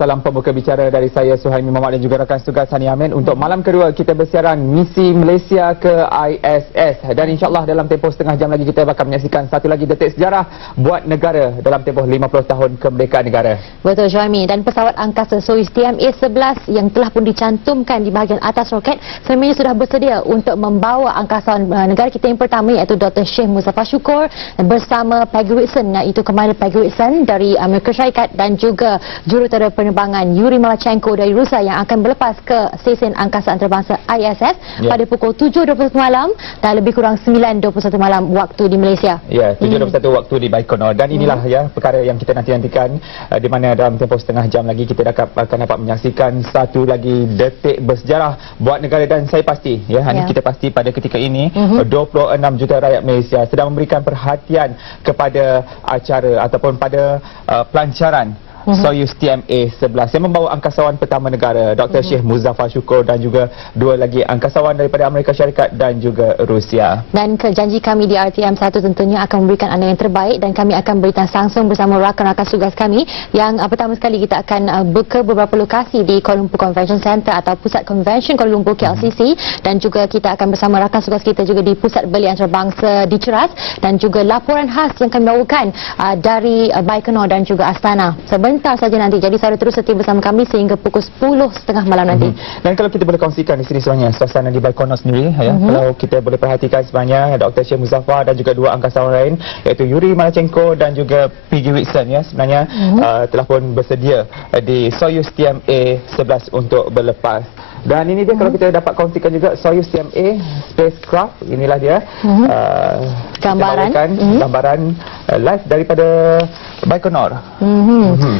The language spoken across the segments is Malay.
salam pembuka bicara dari saya Suhaimi Muhammad dan juga rakan tugas Hani Amin. Untuk malam kedua kita bersiaran misi Malaysia ke ISS dan insyaAllah dalam tempoh setengah jam lagi kita akan menyaksikan satu lagi detik sejarah buat negara dalam tempoh 50 tahun kemerdekaan negara. Betul Suhaimi, dan pesawat angkasa Soyuz TMA-11 yang telah pun dicantumkan di bahagian atas roket sebenarnya sudah bersedia untuk membawa angkasawan negara kita yang pertama iaitu Dr. Sheikh Muzaffar Shukor bersama Peggy Whitson, iaitu Komander Peggy Whitson dari Amerika Syarikat dan juga jurutera penerbangan Yuri Malachenko dari Rusia yang akan berlepas ke stesen angkasa antarabangsa ISS pada pukul 7.21 malam dan lebih kurang 9.21 malam waktu di Malaysia. Ya, 7.21 waktu di Baikonur, dan inilah ya perkara yang kita nanti-nantikan di mana dalam tempoh setengah jam lagi kita akan dapat menyaksikan satu lagi detik bersejarah buat negara. Dan saya pasti ya, kita pasti pada ketika ini 26 juta rakyat Malaysia sedang memberikan perhatian kepada acara ataupun pada pelancaran Soyuz TMA-11 yang membawa angkasawan pertama negara Dr. Sheikh Muzaffar Shukor dan juga dua lagi angkasawan daripada Amerika Syarikat dan juga Rusia. Dan janji kami di RTM1 tentunya akan memberikan anda yang terbaik dan kami akan berita langsung bersama rakan-rakan tugas kami yang pertama sekali kita akan ke beberapa lokasi di Kuala Lumpur Convention Center atau Pusat Convention Kuala Lumpur KLCC dan juga kita akan bersama rakan tugas kita juga di Pusat Beli Antarabangsa di Ceras dan juga laporan khas yang kami bawakan dari Baikonur dan juga Astana. Sebentar saja nanti. Jadi saudara terus setia bersama kami sehingga pukul 10.30 malam nanti. Dan kalau kita boleh kongsikan di sini sebenarnya suasana di Baikonur sendiri ya, kalau kita boleh perhatikan sebenarnya Dr. Sheikh Muzaffar dan juga dua angkasawan lain iaitu Yuri Malachenko dan juga Peggy Whitson ya sebenarnya telah pun bersedia di Soyuz TMA-11 untuk berlepas. Dan ini dia kalau kita dapat kongsikan juga Soyuz TMA spacecraft, inilah dia gambaran live daripada Baikonur.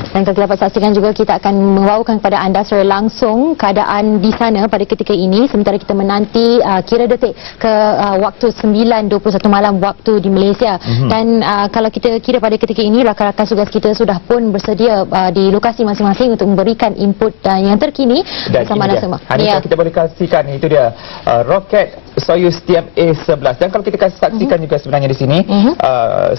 Dan kalau dapat saksikan juga kita akan membawakan kepada anda secara langsung keadaan di sana pada ketika ini sementara kita menanti kira detik ke waktu 9.21 malam waktu di Malaysia. Dan kalau kita kira pada ketika ini rakan-rakan tugas kita sudah pun bersedia di lokasi masing-masing untuk memberikan input yang terkini bersama anda semua. Kalau kita boleh saksikan itu dia roket Soyuz TMA-11 dan kalau kita saksikan juga sebenarnya di sini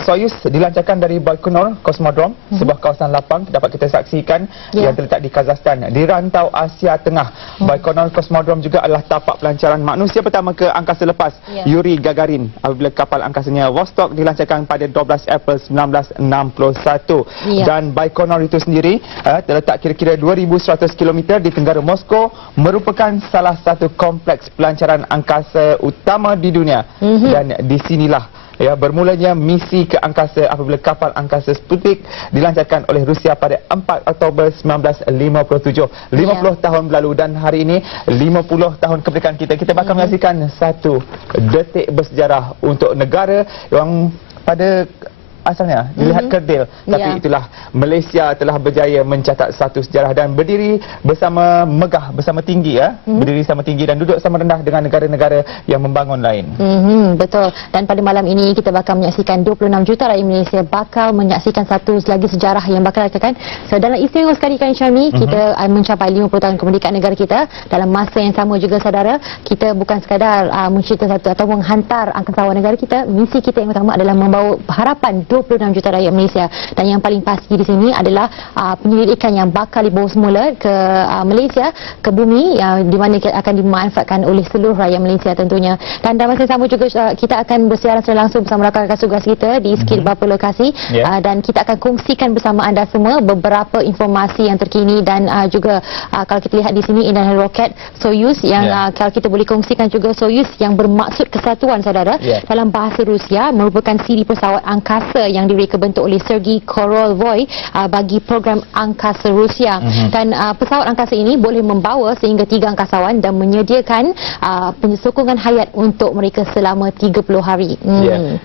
Soyuz dilancarkan dari Baikonur Cosmodrome, sebuah kawasan lapang dapat kita saksikan yang terletak di Kazakhstan di rantau Asia Tengah. Baikonur Cosmodrome juga adalah tapak pelancaran manusia pertama ke angkasa lepas Yuri Gagarin apabila kapal angkasanya Vostok dilancarkan pada 12 April 1961. Dan Baikonur itu sendiri terletak kira-kira 2100 km di tenggara Moskow, merupakan salah satu kompleks pelancaran angkasa utama di dunia. Dan di sinilah ya bermulanya misi ke angkasa apabila kapal angkasa Sputnik dilancarkan oleh Rusia pada 4 Oktober 1957. 50 tahun berlalu dan hari ini 50 tahun kemerdekaan kita. Kita bakal menyaksikan satu detik bersejarah untuk negara yang pada asalnya dilihat kerdil, tapi itulah Malaysia telah berjaya mencatat satu sejarah dan berdiri bersama megah, bersama tinggi berdiri sama tinggi dan duduk sama rendah dengan negara-negara yang membangun lain. Betul. Dan pada malam ini kita bakal menyaksikan 26 juta rakyat Malaysia bakal menyaksikan satu lagi sejarah yang bakal dilakukan. So dalam istimewa sekali kan Syami, kita mencapai 50 tahun kemerdekaan negara kita. Dalam masa yang sama juga saudara, kita bukan sekadar mencerita satu atau menghantar angkasawan negara kita. Misi kita yang utama adalah membawa harapan 26 juta rakyat Malaysia dan yang paling pasti di sini adalah penyelidikan yang bakal dibawa semula ke Malaysia, ke bumi yang di mana akan dimanfaatkan oleh seluruh rakyat Malaysia tentunya. Dan dalam masa yang sama juga kita akan bersiaran secara langsung bersama rakan-rakan tugas kita di sekitar beberapa lokasi dan kita akan kongsikan bersama anda semua beberapa informasi yang terkini dan juga kalau kita lihat di sini ini adalah roket Soyuz yang kalau kita boleh kongsikan juga Soyuz yang bermaksud kesatuan saudara dalam bahasa Rusia merupakan siri pesawat angkasa yang diberi kebentuk oleh Sergei Korolev bagi program angkasa Rusia. Dan pesawat angkasa ini boleh membawa sehingga 3 angkasawan dan menyediakan sokongan hayat untuk mereka selama 30 hari.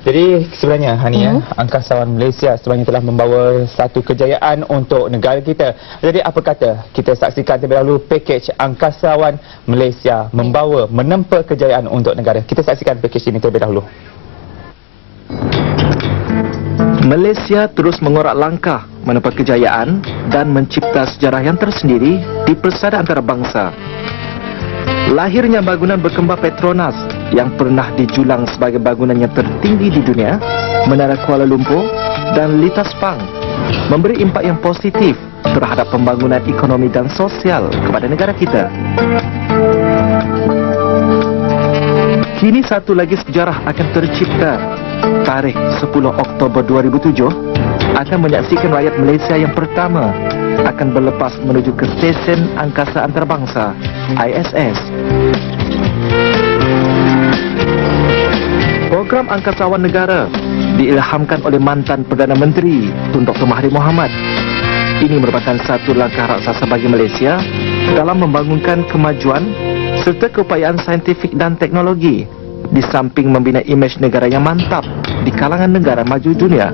Jadi sebenarnya Hani angkasawan Malaysia sebenarnya telah membawa satu kejayaan untuk negara kita. Jadi apa kata kita saksikan terlebih dahulu pakej angkasawan Malaysia menempa kejayaan untuk negara. Kita saksikan pakej ini terlebih dahulu. Malaysia terus mengorak langkah menempa kejayaan dan mencipta sejarah yang tersendiri di persada antarabangsa. Lahirnya bangunan berkembar Petronas yang pernah dijulang sebagai bangunan yang tertinggi di dunia, Menara Kuala Lumpur dan Litas Pang memberi impak yang positif terhadap pembangunan ekonomi dan sosial kepada negara kita. Kini satu lagi sejarah akan tercipta. Tarikh 10 Oktober 2007 akan menyaksikan rakyat Malaysia yang pertama akan berlepas menuju ke stesen angkasa antarabangsa ISS. Program Angkasawan Negara diilhamkan oleh mantan Perdana Menteri Tun Dr. Mahathir Mohamad. Ini merupakan satu langkah raksasa bagi Malaysia dalam membangunkan kemajuan serta keupayaan saintifik dan teknologi, di samping membina imej negara yang mantap di kalangan negara maju dunia.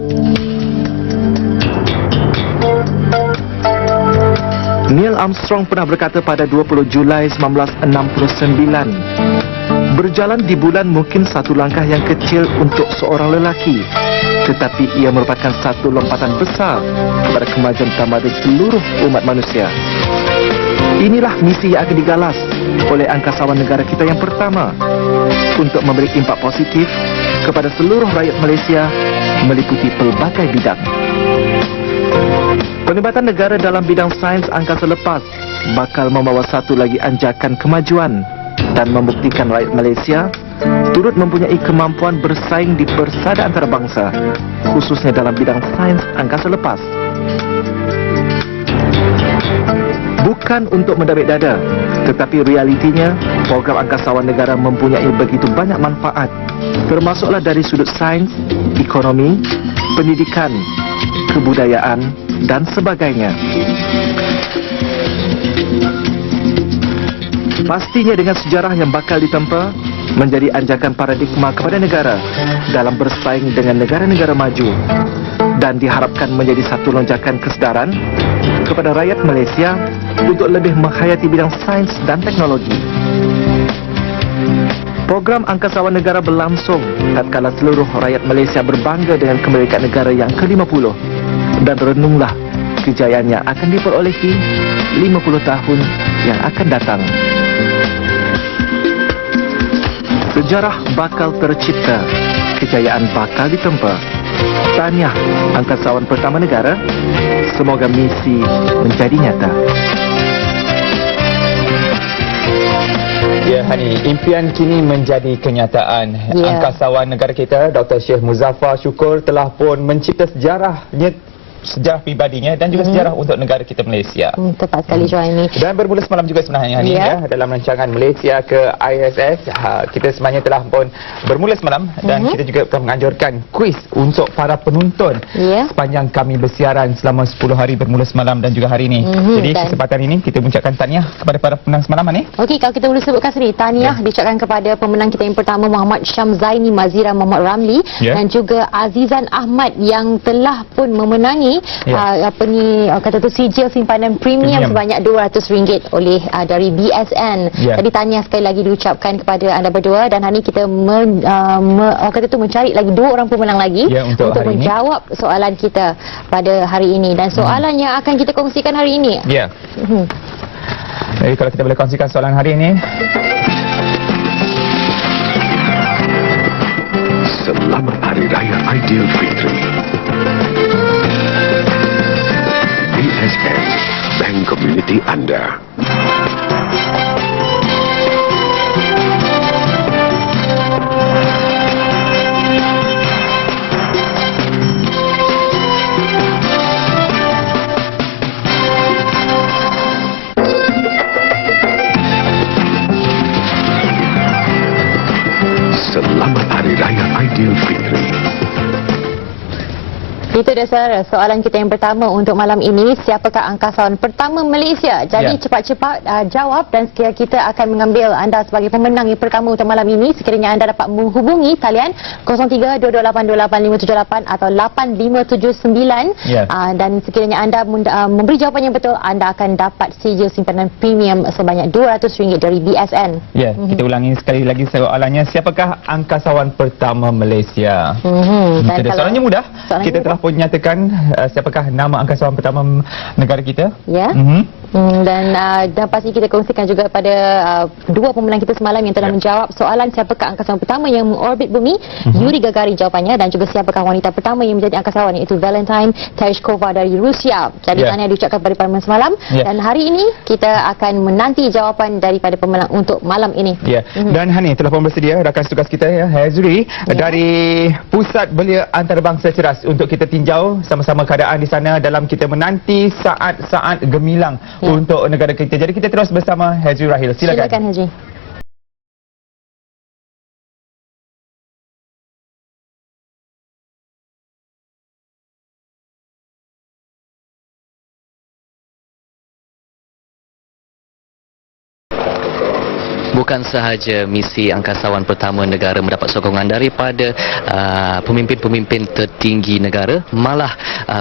Neil Armstrong pernah berkata pada 20 Julai 1969, berjalan di bulan mungkin satu langkah yang kecil untuk seorang lelaki, tetapi ia merupakan satu lompatan besar kepada kemajuan tamadun seluruh umat manusia. Inilah misi yang akan digalas oleh angkasawan negara kita yang pertama untuk memberi impak positif kepada seluruh rakyat Malaysia meliputi pelbagai bidang. Penglibatan negara dalam bidang sains angkasa lepas bakal membawa satu lagi anjakan kemajuan dan membuktikan rakyat Malaysia turut mempunyai kemampuan bersaing di persada antarabangsa, khususnya dalam bidang sains angkasa lepas. Bukan untuk mendabik dada, tetapi realitinya program angkasawan negara mempunyai begitu banyak manfaat, termasuklah dari sudut sains, ekonomi, pendidikan, kebudayaan dan sebagainya. Pastinya dengan sejarah yang bakal ditempa menjadi anjakan paradigma kepada negara dalam bersaing dengan negara-negara maju, dan diharapkan menjadi satu lonjakan kesedaran kepada rakyat Malaysia untuk lebih menghayati bidang sains dan teknologi. Program Angkasawan Negara berlangsung tatkala seluruh rakyat Malaysia berbangga dengan kemerdekaan negara yang ke-50, dan renunglah kejayaan yang akan diperolehi 50 tahun yang akan datang. Sejarah bakal tercipta, kejayaan bakal ditempa. Tahniah angkasawan pertama negara, semoga misi menjadi nyata. Ya, Hani, impian kini menjadi kenyataan. Angkasawan negara kita, Dr. Syekh Muzaffar Shukor, telah pun mencipta sejarahnya, sejarah pribadinya dan juga sejarah untuk negara kita Malaysia. Tepat sekali Joy ini. Dan bermula semalam juga sebenarnya Hani, ya, dalam rancangan Malaysia ke ISS, kita sebenarnya telah pun bermula semalam dan kita juga telah menganjurkan kuis untuk para penonton sepanjang kami bersiaran selama 10 hari bermula semalam dan juga hari ini. Jadi kesempatan ini kita mengucapkan tahniah kepada para pemenang semalam ni. Okey, kalau kita boleh sebutkan sendiri, tahniah diucapkan kepada pemenang kita yang pertama, Muhammad Syamzaini Mazira Muhammad Ramli, dan juga Azizan Ahmad yang telah pun memenangi kata tu sijil simpanan premium sebanyak RM200 oleh dari BSN. Tadi tahniah sekali lagi diucapkan kepada anda berdua, dan hari ini kita mencari lagi 2 orang pemenang lagi untuk menjawab soalan kita pada hari ini, dan soalan yang akan kita kongsikan hari ini. Jadi kalau kita boleh kongsikan soalan hari ini. Selamat Hari Raya Aidilfitri. BSN, Bank Komuniti Anda. Selamat Hari Raya Aidilfitri. Itu dia Sarah, soalan kita yang pertama untuk malam ini, siapakah angkasawan pertama Malaysia? Jadi cepat-cepat jawab, dan kita akan mengambil anda sebagai pemenang yang pertama untuk malam ini sekiranya anda dapat menghubungi talian 0322885878 atau 8579, dan sekiranya anda memberi jawapan yang betul, anda akan dapat sijil simpanan premium sebanyak RM200 dari BSN. Kita ulangi sekali lagi soalannya, siapakah angkasawan pertama Malaysia? Dan soalannya mudah. Kita telah pun nyatakan siapakah nama angkasawan pertama negara kita. Dan pasti kita kongsikan juga pada dua pemenang kita semalam yang telah menjawab soalan siapakah angkasawan pertama yang mengorbit bumi. Yuri Gagarin jawapannya, dan juga siapakah wanita pertama yang menjadi angkasawan, iaitu Valentina Tereshkova dari Rusia. Jadi tahniah diucapkan kepada pemenang semalam. Dan hari ini kita akan menanti jawapan daripada pemenang untuk malam ini. Dan Hani telah pun bersedia rakan tugas kita Hazri dari Pusat Belia Antarabangsa Ceras untuk kita tinjau sama-sama keadaan di sana dalam kita menanti saat-saat gemilang untuk negara kita. Jadi kita terus bersama Hazri Rahil. Silakan Hazri. Bukan sahaja misi angkasawan pertama negara mendapat sokongan daripada pemimpin-pemimpin tertinggi negara, malah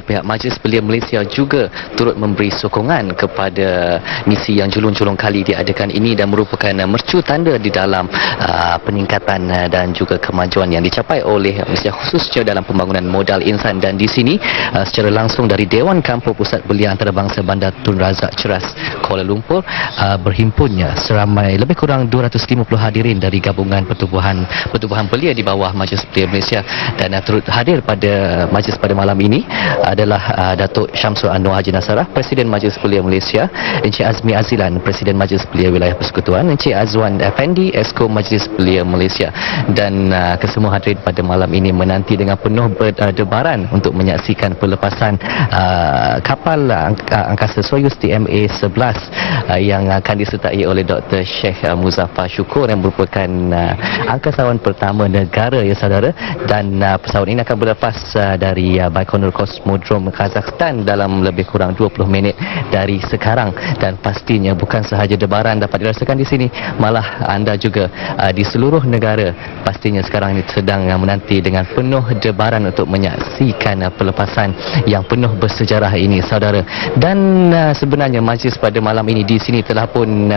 pihak Majlis Belia Malaysia juga turut memberi sokongan kepada misi yang julung-julung kali diadakan ini, dan merupakan mercu tanda di dalam peningkatan dan juga kemajuan yang dicapai oleh Malaysia, khususnya dalam pembangunan modal insan. Dan di sini secara langsung dari Dewan Kampung Pusat Belia Antarabangsa Bandar Tun Razak Ceras, Kuala Lumpur, berhimpunnya seramai lebih kurang 250 hadirin dari gabungan pertubuhan belia di bawah Majlis Belia Malaysia. Dan turut hadir pada majlis pada malam ini adalah Datuk Syamsul Anwar Haji Nasarah, Presiden Majlis Belia Malaysia, Encik Azmi Azilan, Presiden Majlis Belia Wilayah Persekutuan, Encik Azwan Effendi, Esko Majlis Belia Malaysia. Dan kesemua hadirin pada malam ini menanti dengan penuh berdebaran untuk menyaksikan pelepasan kapal angkasa Soyuz TMA-11 yang akan disertai oleh Dr. Sheikh Muzaffar Syukur yang merupakan angkasawan pertama negara, ya saudara. Dan pesawat ini akan berlepas dari Baikonur Cosmodrome Kazakhstan dalam lebih kurang 20 minit dari sekarang. Dan pastinya bukan sahaja debaran dapat dirasakan di sini, malah anda juga di seluruh negara pastinya sekarang ini sedang menanti dengan penuh debaran untuk menyaksikan pelepasan yang penuh bersejarah ini, saudara. Dan sebenarnya majlis pada malam ini di sini telah pun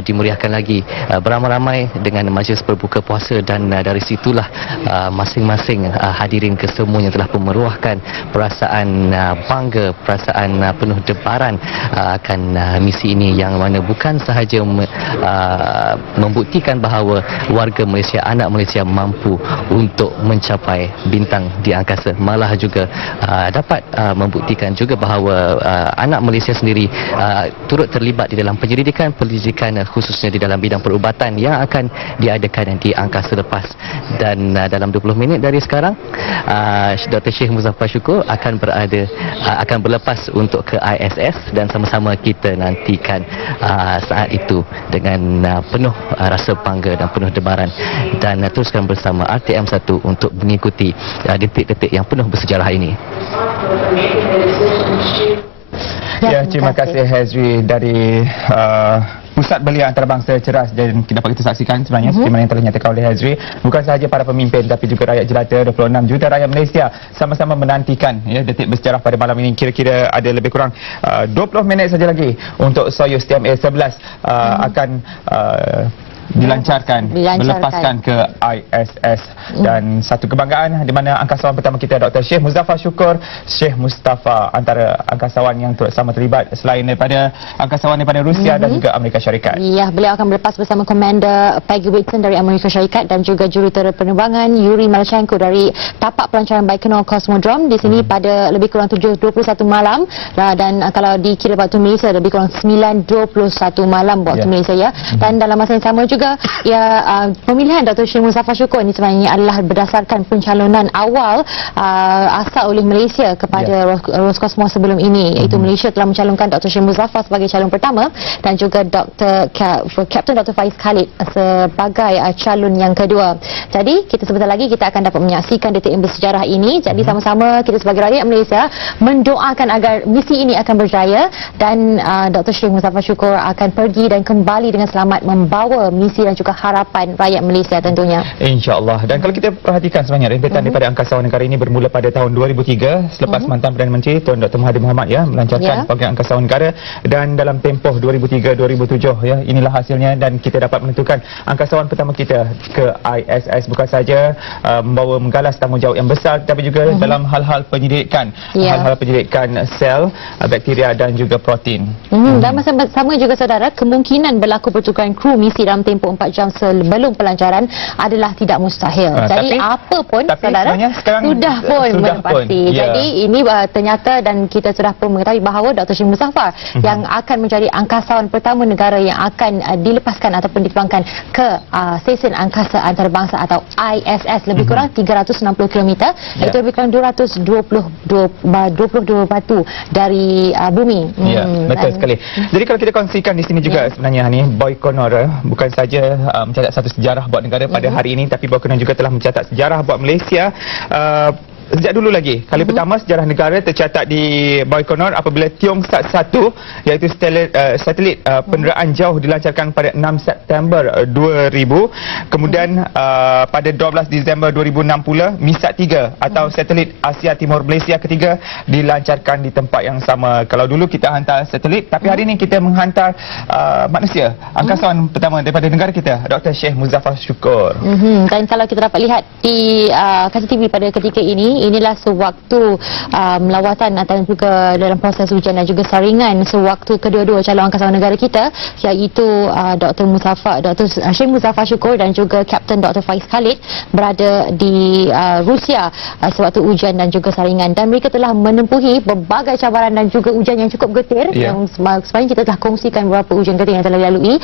dimeriahkan lagi beramai-ramai dengan majlis berbuka puasa, dan dari situlah masing-masing hadirin kesemuanya telah pun meruahkan perasaan bangga, perasaan penuh debaran akan misi ini, yang mana bukan sahaja membuktikan bahawa warga Malaysia, anak Malaysia mampu untuk mencapai bintang di angkasa, malah juga dapat membuktikan juga bahawa anak Malaysia sendiri turut terlibat di dalam penyelidikan khususnya di dalam bidang perubatan yang akan diadakan di angkasa lepas. Dan dalam 20 minit dari sekarang Dr. Sheikh Muzaffar Syukur akan berlepas untuk ke ISS, dan sama-sama kita nantikan saat itu dengan penuh rasa bangga dan penuh debaran. Dan teruskan bersama RTM1 untuk mengikuti detik-detik yang penuh bersejarah ini. Terima kasih Hazri dari Pusat Belia Antarabangsa Ceras. Dan dapat kita saksikan sebenarnya seperti mana yang telah dinyatakan oleh Hazri, bukan sahaja para pemimpin tapi juga rakyat jelata 26 juta rakyat Malaysia sama-sama menantikan detik bersejarah pada malam ini. Kira-kira ada lebih kurang 20 minit saja lagi untuk Soyuz TMA-11 akan dilancarkan, melepaskan ke ISS. Dan satu kebanggaan di mana angkasawan pertama kita Dr. Sheikh Muzaffar Syukur, Sheikh Mustafa, antara angkasawan yang sama terlibat selain daripada angkasawan daripada Rusia dan juga Amerika Syarikat. Ya, beliau akan berlepas bersama Komander Peggy Whitson dari Amerika Syarikat dan juga jurutera penerbangan Yuri Malchenko dari tapak pelancaran Baikonur Cosmodrome di sini pada lebih kurang 7.21 malam. Dan kalau dikira waktu Malaysia lebih kurang 9.21 malam waktu Malaysia, ya. Dan dalam masa yang sama juga pemilihan Dr. Sheikh Muzaffar Syukur ini sebenarnya adalah berdasarkan pencalonan awal asal oleh Malaysia kepada Roscosmos sebelum ini, iaitu Malaysia telah mencalonkan Dr. Sheikh Muzaffar sebagai calon pertama dan juga Kapten Dr. Faiz Khalid sebagai calon yang kedua. Jadi kita sebentar lagi kita akan dapat menyaksikan detik yang bersejarah ini. Jadi sama-sama kita sebagai rakyat Malaysia mendoakan agar misi ini akan berjaya dan Dr. Sheikh Muzaffar Syukur akan pergi dan kembali dengan selamat membawa misi misi dan juga harapan rakyat Malaysia tentunya. InsyaAllah. Dan kalau kita perhatikan sebenarnya rentetan daripada Angkasawan Negara ini bermula pada tahun 2003 selepas mantan Perdana Menteri Tuan Dr. Mahathir Mohamad melancarkan program Angkasawan Negara, dan dalam tempoh 2003-2007 inilah hasilnya, dan kita dapat menentukan angkasawan pertama kita ke ISS bukan saja membawa menggalas tanggungjawab yang besar, tapi juga dalam hal-hal penyelidikan, hal-hal penyelidikan sel, bakteria dan juga protein. Dan masa sama juga saudara, kemungkinan berlaku pertukaran kru misi dalam tempoh 4 jam sebelum pelancaran adalah tidak mustahil. Jadi apa pun saudara sudah pasti. Jadi ini ternyata, dan kita sudah pun mengetahui bahawa Dr. Syed Muzaffar yang akan menjadi angkasawan pertama negara yang akan dilepaskan ataupun diterbangkan ke stesen angkasa antarabangsa atau ISS, lebih kurang 360 km, iaitu lebih kurang 222 batu dari bumi. Ya, betul sekali. Jadi kalau kita kongsikan di sini juga sebenarnya ni, Baikonur bukan saja mencatat satu sejarah buat negara pada hari ini, tapi Baikonur juga telah mencatat sejarah buat Malaysia. Sejak dulu lagi, kali pertama sejarah negara tercatat di Baikonur apabila Tiongsak 1 iaitu satelit peneraan jauh dilancarkan pada 6 September 2000. Kemudian pada 12 Disember 2006 pula MISAT 3 atau satelit Asia Timur Malaysia ketiga dilancarkan di tempat yang sama. Kalau dulu kita hantar satelit, tapi hari ini kita menghantar manusia, angkasawan pertama daripada negara kita, Dr. Syed Muzaffar Shukor. Dan kalau kita dapat lihat di kaca TV pada ketika ini, inilah sewaktu lawatan atau juga dalam proses ujian dan juga saringan sewaktu kedua-dua calon angkasawan negara kita, iaitu Dr. Syed Muzaffar Shukor dan juga Kapten Dr. Faiz Khalid berada di Rusia sewaktu ujian dan juga saringan, dan mereka telah menempuhi berbagai cabaran dan juga ujian yang cukup getir. Yang sebenarnya kita telah kongsikan beberapa ujian getir yang telah dilalui,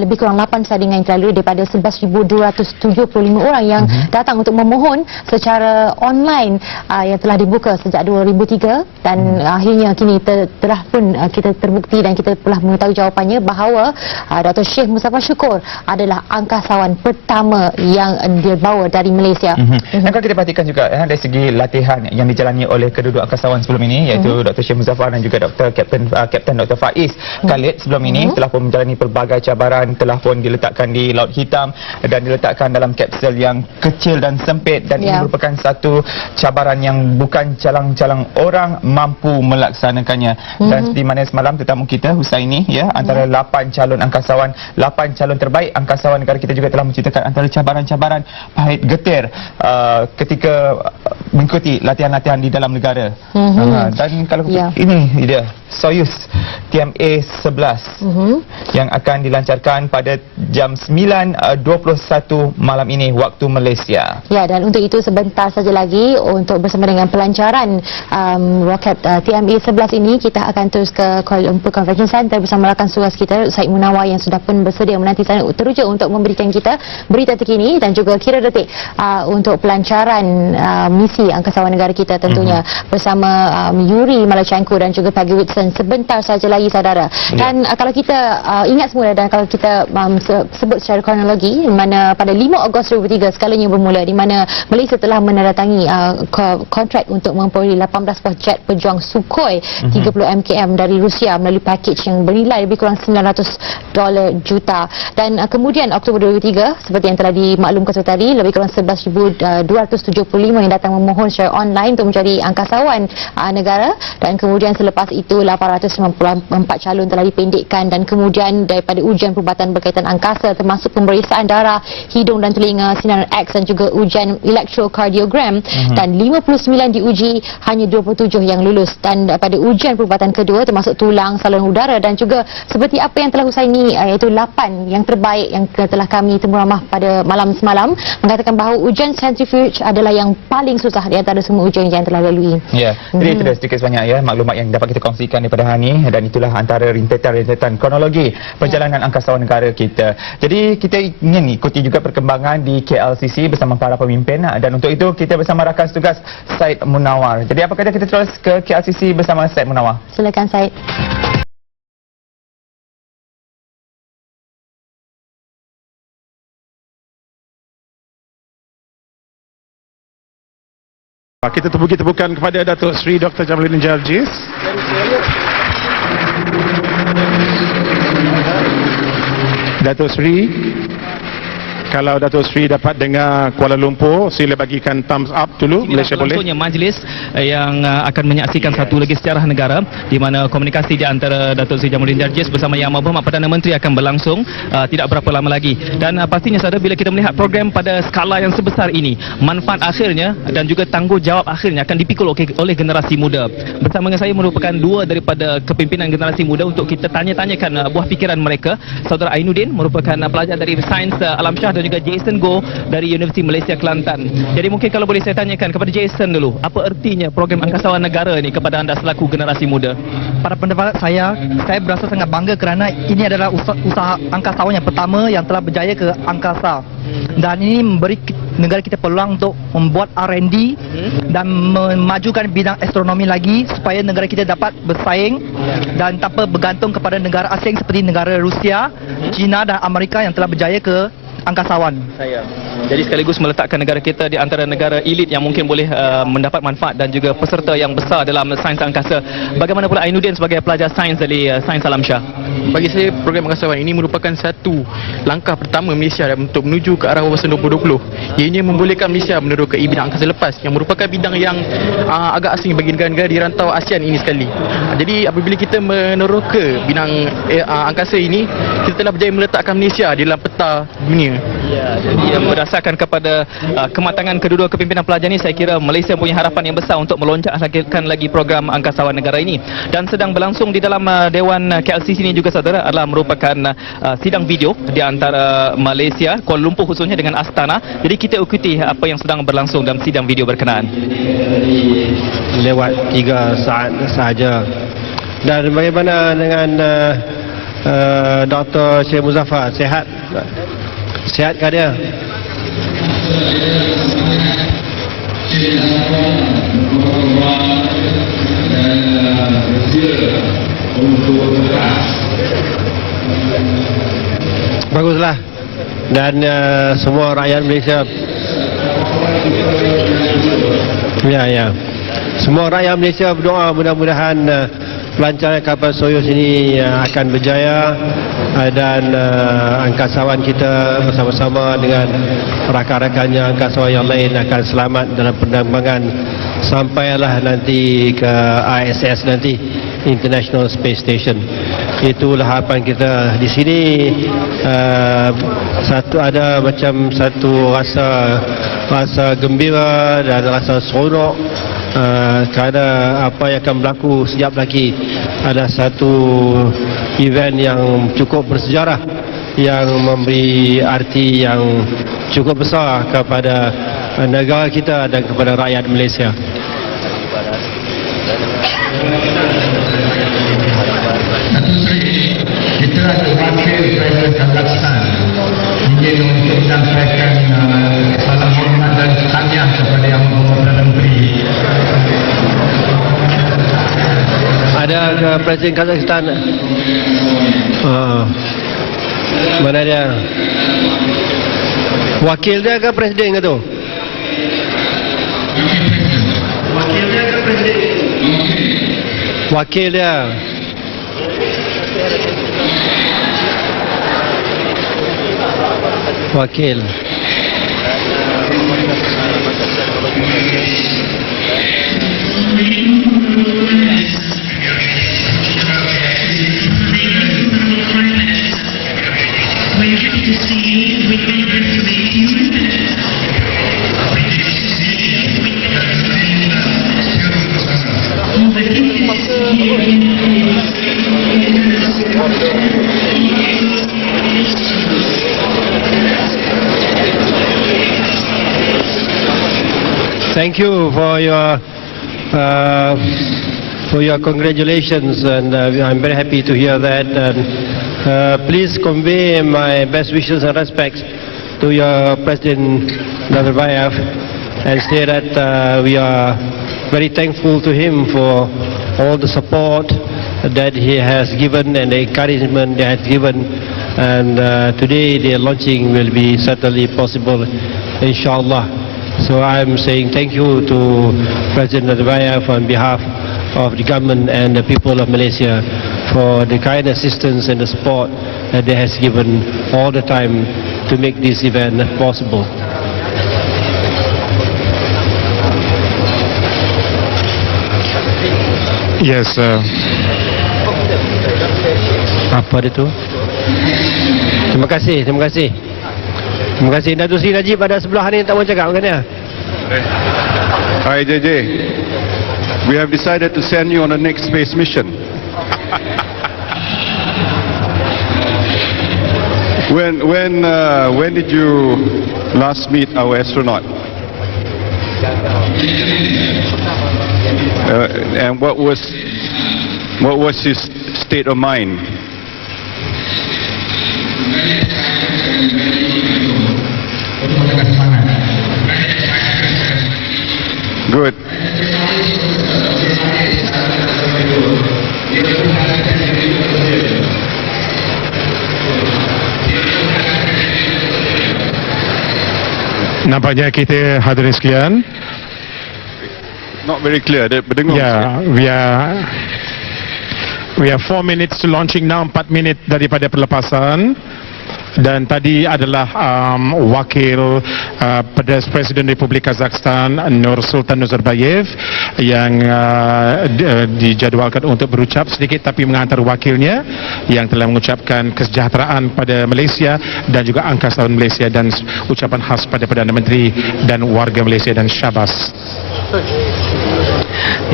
lebih kurang 8 saringan yang telah dilalui daripada 11,275 orang yang datang untuk memohon secara online yang telah dibuka sejak 2003, dan akhirnya kini telah pun kita terbukti dan kita telah mengetahui jawapannya bahawa Dr. Syed Muzaffar Shukor adalah angkasawan pertama yang dibawa dari Malaysia. Dan kalau kita perhatikan juga dari segi latihan yang dijalani oleh kedua angkasawan sebelum ini, iaitu Dr. Syed Muzaffar dan juga Kapten Dr. Faiz Khalid sebelum ini telah pun menjalani pelbagai cabaran, telah pun diletakkan di Laut Hitam dan diletakkan dalam kapsul yang kecil dan sempit, dan ini merupakan satu cabaran yang bukan calang-calang orang mampu melaksanakannya. Dan di mana semalam tetamu kita Husaini antara 8 calon angkasawan, 8 calon terbaik angkasawan negara kita juga telah menceritakan antara cabaran-cabaran pahit getir ketika mengikuti latihan-latihan di dalam negara. Dan kalau ini dia Soyuz TMA-11 yang akan dilancarkan pada jam 9.21 malam ini waktu Malaysia. Ya, dan untuk itu sebentar saja lagi untuk bersama dengan pelancaran roket TMA-11 ini, kita akan terus ke Kuala Lumpur Convention Center bersama rakan suas kita Syed Munawar yang sudah pun bersedia menanti sana teruja untuk memberikan kita berita terkini dan juga kira detik untuk pelancaran misi angkasawan negara kita tentunya bersama Yuri Malachenko dan juga Peggy Whitson sebentar saja lagi saudara. Dan kalau kita ingat semula dan kalau kita sebut secara kronologi, di mana pada 5 Ogos 2003 skalanya bermula, di mana Malaysia telah menandatangani kontrak untuk memperoleh 18 buah jet pejuang Sukhoi 30 MKM dari Rusia melalui package yang bernilai lebih kurang $900 juta. Dan kemudian Oktober 2003, seperti yang telah dimaklumkan tadi, lebih kurang 11,275 yang datang memohon secara online untuk menjadi angkasawan negara, dan kemudian selepas itu 894 calon telah dipendekkan, dan kemudian daripada ujian perubatan berkaitan angkasa termasuk pemeriksaan darah, hidung dan telinga, sinaran X dan juga ujian elektrokardiogram, dan 59 diuji, hanya 27 yang lulus. Dan pada ujian perubatan kedua termasuk tulang, saluran udara dan juga seperti apa yang telah Husaini iaitu 8 yang terbaik yang telah kami temu ramah pada malam semalam mengatakan bahawa ujian centrifuge adalah yang paling susah di antara semua ujian yang telah lalui. Ya, jadi itu dah sedikit sebanyak maklumat yang dapat kita kongsikan daripada hari ini, dan itulah antara rintetan-rintetan kronologi perjalanan angkasawan negara kita. Jadi kita ingin ikuti juga perkembangan di KLCC bersama para pemimpin, dan untuk itu kita bersama rakan tugas Syed Munawar. Jadi apa kata kita terus ke KLCC bersama Syed Munawar? Silakan Syed. Kita tepukan kepada Datuk Seri Dr. Jamaluddin Jarjis. Datuk Seri, kalau Datuk Seri dapat dengar Kuala Lumpur, sila bagikan thumbs up dulu. Malaysia boleh. Berlangsungnya majlis yang akan menyaksikan satu lagi sejarah negara di mana komunikasi di antara Datuk Seri Jamaluddin Darjis bersama Yang Amat Berhormat Perdana Menteri akan berlangsung tidak berapa lama lagi. Dan pastinya saudara, bila kita melihat program pada skala yang sebesar ini, manfaat akhirnya dan juga tanggungjawab akhirnya akan dipikul oleh generasi muda. Bersama dengan saya merupakan dua daripada kepimpinan generasi muda untuk kita tanya-tanyakan buah fikiran mereka. Saudara Ainuddin merupakan pelajar dari Sains Alam Shah dan juga Jason Goh dari Universiti Malaysia Kelantan. Jadi mungkin kalau boleh saya tanyakan kepada Jason dulu, apa ertinya program angkasawan negara ini kepada anda selaku generasi muda? Pada pendapat saya berasa sangat bangga kerana ini adalah usaha angkasawan yang pertama yang telah berjaya ke angkasa. Dan ini memberi negara kita peluang untuk membuat R&D dan memajukan bidang astronomi lagi supaya negara kita dapat bersaing dan tanpa bergantung kepada negara asing seperti negara Rusia, China dan Amerika yang telah berjaya ke angkasawan. Jadi sekaligus meletakkan negara kita di antara negara elit yang mungkin boleh mendapat manfaat dan juga peserta yang besar dalam sains angkasa. Bagaimana pula Ainuddin sebagai pelajar sains dari Sains Alam Shah? Bagi saya, program angkasawan ini merupakan satu langkah pertama Malaysia untuk menuju ke arah wawasan 2020. Ianya membolehkan Malaysia meneroka bidang angkasa lepas yang merupakan bidang yang agak asing bagi negara-negara di rantau ASEAN ini sekali. Jadi apabila kita meneroka bidang angkasa ini, kita telah berjaya meletakkan Malaysia di dalam peta dunia. Ya, jadi berdasarkan kepada kematangan kedua-dua kepimpinan pelajar ini, saya kira Malaysia punya harapan yang besar untuk melonjakkan lagi program angkasawan negara ini. Dan sedang berlangsung di dalam Dewan KLCC ini juga saudara adalah merupakan sidang video di antara Malaysia, Kuala Lumpur khususnya dengan Astana. Jadi kita ikuti apa yang sedang berlangsung dalam sidang video berkenaan. Lewat 3 saat sahaja. Dan bagaimana dengan Dr. Syekh Muzaffar? Sihat? Sihatkah dia? Baguslah. Dan semua rakyat Malaysia, semua rakyat Malaysia berdoa mudah-mudahan pelancaran kapal Soyuz ini akan berjaya dan angkasawan kita bersama-sama dengan rakan-rakannya angkasawan yang lain akan selamat dalam penerbangan sampailah nanti ke ISS nanti, International Space Station. Itulah harapan kita di sini. Ada macam satu rasa gembira dan rasa seronok kerana apa yang akan berlaku sekejap lagi ada satu event yang cukup bersejarah yang memberi arti yang cukup besar kepada negara kita dan kepada rakyat Malaysia. Kita ada wakil Presiden Kazakhstan ingin untuk menyampaikan salam hormat dan tahniah kepada Yang Berhormat Perdana Menteri. Ada ke Presiden Kazakhstan? Mana dia? Wakil dia ke Presiden ke tu? Wakil dia ke Presiden? Wakil dia. Wakil. Thank you for your congratulations, and I'm very happy to hear that. And please convey my best wishes and respects to your President Nazarbayev, and say that we are very thankful to him for all the support that he has given and the encouragement he has given. And today the launching will be certainly possible, inshallah. So I'm saying thank you to President Nazarbayev on behalf of the government and the people of Malaysia for the kind assistance and the support that they has given all the time to make this event possible. Yes, Apa dia tu? Terima kasih, terima kasih. Terima kasih. Datuk Seri Najib ada sebelah ni tak mau cakap maknanya. Hi JJ, we have decided to send you on the next space mission. When did you last meet our astronaut? And what was his state of mind? Good. nampaknya kita hadirin sekalian. Not very clear. Berdengung. Yeah, we are 4 minutes to launching now, 4 minit daripada perlepasan. Dan tadi adalah wakil Perdana Presiden Republik Kazakhstan Nur Sultan Nazarbayev yang dijadualkan untuk berucap sedikit, tapi mengantar wakilnya yang telah mengucapkan kesejahteraan pada Malaysia dan juga angkasawan Malaysia dan ucapan khas pada Perdana Menteri dan warga Malaysia dan syabas.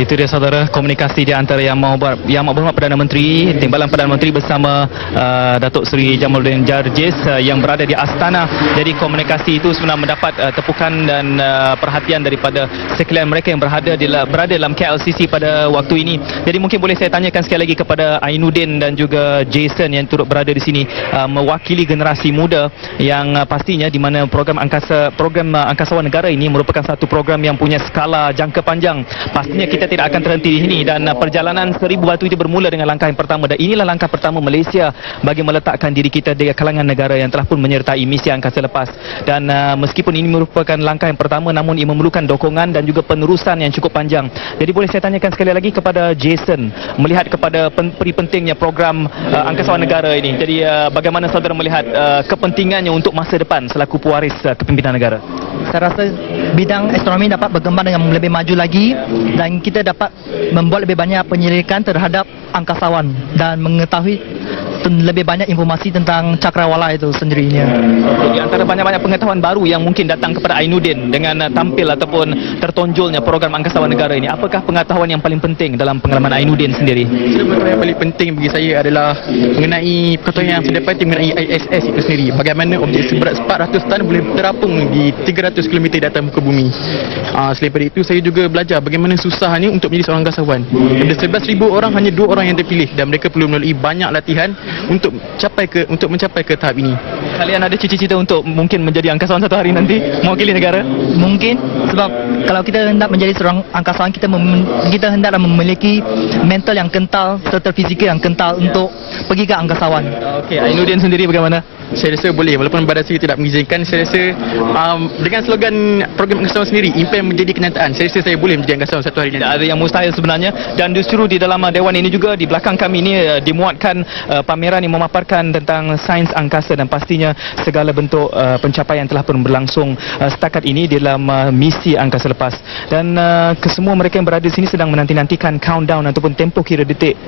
Itu dia saudara, komunikasi di antara Yang Berhormat Perdana Menteri, Timbalan Perdana Menteri bersama Datuk Seri Jamaluddin Jarjis yang berada di Astana. Jadi komunikasi itu sebenarnya mendapat tepukan dan perhatian daripada sekalian mereka yang berada dalam KLCC pada waktu ini. Jadi mungkin boleh saya tanyakan sekali lagi kepada Ainuddin dan juga Jason yang turut berada di sini mewakili generasi muda yang pastinya di mana program angkasawan negara ini merupakan satu program yang punya skala jangka panjang. Pastinya kita tidak akan terhenti di sini dan perjalanan 1000 batu itu bermula dengan langkah yang pertama, dan inilah langkah pertama Malaysia bagi meletakkan diri kita di kalangan negara yang telah pun menyertai misi angkasa lepas. Dan meskipun ini merupakan langkah yang pertama, namun ia memerlukan dokongan dan juga penerusan yang cukup panjang. Jadi boleh saya tanyakan sekali lagi kepada Jason, melihat kepada peri pentingnya program angkasawan negara ini. Jadi bagaimana saudara melihat kepentingannya untuk masa depan selaku pewaris kepimpinan negara? Saya rasa bidang astronomi dapat berkembang dengan lebih maju lagi dan kita dapat membuat lebih banyak penyelidikan terhadap angkasawan dan mengetahui lebih banyak informasi tentang cakrawala itu sendirinya. Jadi antara banyak-banyak pengetahuan baru yang mungkin datang kepada Ainuddin dengan tampil ataupun tertonjolnya program angkasawan negara ini, apakah pengetahuan yang paling penting dalam pengalaman Ainuddin sendiri? Pengetahuan yang paling penting bagi saya adalah mengenai pengetahuan yang saya dapati mengenai ISS itu sendiri. Bagaimana objek seberat 400 tan boleh terapung di 300 km di atas muka bumi. Selain daripada itu, saya juga belajar bagaimana susahnya untuk menjadi seorang angkasawan. Daripada 11,000 orang, hanya 2 orang yang terpilih dan mereka perlu melalui banyak latihan untuk mencapai ke tahap ini. Kalian ada cita-cita untuk mungkin menjadi angkasawan satu hari nanti, mewakili negara? Mungkin, sebab kalau kita hendak menjadi seorang angkasawan, kita hendaklah memiliki mental yang kental serta fizikal yang kental untuk pergi ke angkasawan. Okey, Ainuddin sendiri bagaimana? Saya rasa boleh, walaupun badan saya tidak mengizinkan. Saya rasa dengan slogan program angkasawan sendiri, impian menjadi kenyataan, saya rasa saya boleh menjadi angkasawan satu hari nanti. Tidak ada yang mustahil sebenarnya, dan justru di dalam dewan ini juga, di belakang kami ini dimuatkan pameran yang memaparkan tentang sains angkasa dan pastinya segala bentuk pencapaian telah pun berlangsung setakat ini dalam misi angkasa lepas. Dan kesemua mereka yang berada di sini sedang menanti-nantikan countdown ataupun tempoh kira detik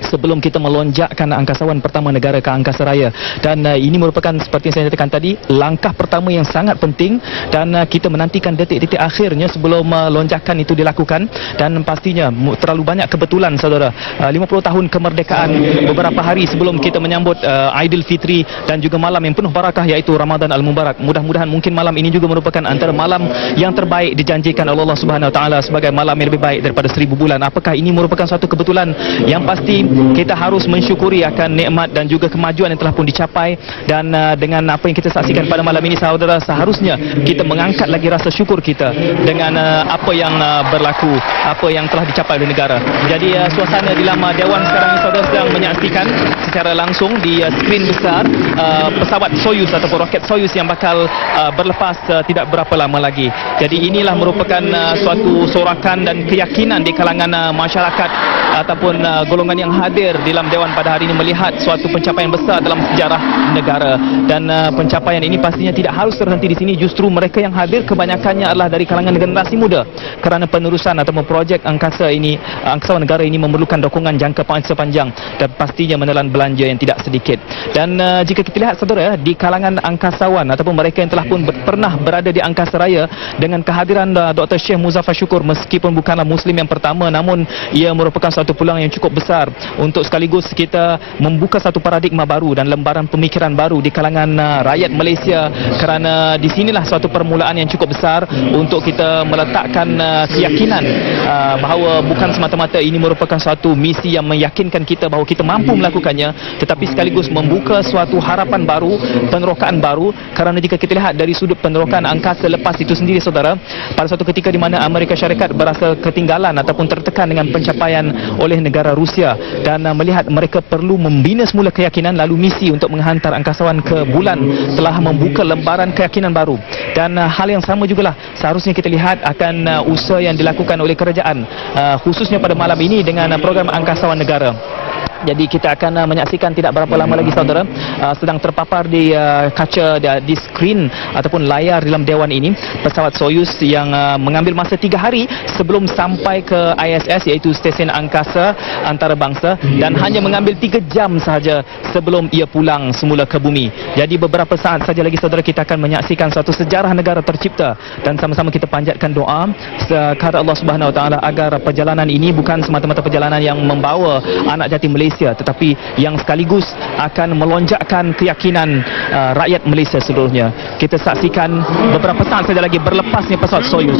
sebelum kita melonjakkan angkasawan pertama negara ke angkasa raya. Dan ini merupakan seperti yang saya nyatakan tadi, langkah pertama yang sangat penting, dan kita menantikan detik-detik akhirnya sebelum lonjakan itu dilakukan. Dan pastinya terlalu banyak kebetulan saudara, 50 tahun kemerdekaan beberapa hari sebelum kita menyambut Aidilfitri dan juga malam yang penuh barakah iaitu Ramadan Al-Mubarak. Mudah-mudahan mungkin malam ini juga merupakan antara malam yang terbaik dijanjikan oleh Allah Subhanahu Wa Taala sebagai malam yang lebih baik daripada 1000 bulan. Apakah ini merupakan suatu kebetulan? Yang pasti kita harus mensyukuri akan nikmat dan juga kemajuan yang telah pun dicapai. Dan dengan apa yang kita saksikan pada malam ini saudara, seharusnya kita mengangkat lagi rasa syukur kita dengan apa yang berlaku, apa yang telah dicapai oleh negara. Jadi suasana di dalam dewan sekarang ini saudara sedang menyaksikan secara langsung di skrin besar pesawat Soyuz ataupun roket Soyuz yang bakal berlepas tidak berapa lama lagi. Jadi inilah merupakan suatu sorakan dan keyakinan di kalangan masyarakat ataupun golongan yang hadir di dalam Dewan pada hari ini melihat suatu pencapaian besar dalam sejarah negara, dan pencapaian ini pastinya tidak harus terhenti di sini. Justru mereka yang hadir kebanyakannya adalah dari kalangan generasi muda, kerana penerusan atau projek angkasawan negara ini memerlukan dukungan jangka panjang dan pastinya menelan belanja yang tidak sedikit. Dan jika kita lihat saudara, di kalangan angkasawan ataupun mereka yang telah pun pernah berada di angkasa raya, dengan kehadiran Dr. Syekh Muzaffar Syukur, meskipun bukanlah Muslim yang pertama, namun ia merupakan satu peluang yang cukup besar untuk sekaligus kita membuka satu paradigma baru dan lembaran pemikiran baru di kalangan rakyat Malaysia, kerana di sinilah suatu permulaan yang cukup besar untuk kita meletakkan keyakinan bahawa bukan semata-mata ini merupakan suatu misi yang meyakinkan kita bahawa kita mampu melakukannya, tetapi sekaligus membuka suatu harapan baru, penerokaan baru. Kerana jika kita lihat dari sudut penerokaan angkasa lepas itu sendiri saudara, pada suatu ketika di mana Amerika Syarikat berasa ketinggalan ataupun tertekan dengan pencapaian oleh negara Rusia, dan melihat mereka perlu membina semula keyakinan, lalu misi untuk menghantar angkasawan ke bulan telah membuka lembaran keyakinan baru. Dan hal yang sama jugalah seharusnya kita lihat akan usaha yang dilakukan oleh kerajaan, khususnya pada malam ini dengan program angkasawan negara. Jadi kita akan menyaksikan tidak berapa lama lagi saudara, sedang terpapar di kaca, di skrin ataupun layar dalam Dewan ini, pesawat Soyuz yang mengambil masa 3 hari sebelum sampai ke ISS, iaitu Stesen Angkasa Antarabangsa, dan hanya mengambil 3 jam sahaja sebelum ia pulang semula ke bumi. Jadi beberapa saat saja lagi saudara, kita akan menyaksikan suatu sejarah negara tercipta, dan sama-sama kita panjatkan doa kepada Allah Subhanahu Wa Taala agar perjalanan ini bukan semata-mata perjalanan yang membawa anak jatim Malaysia, tetapi yang sekaligus akan melonjakkan keyakinan rakyat Malaysia seluruhnya. Kita saksikan beberapa saat saja lagi berlepasnya pesawat Soyuz.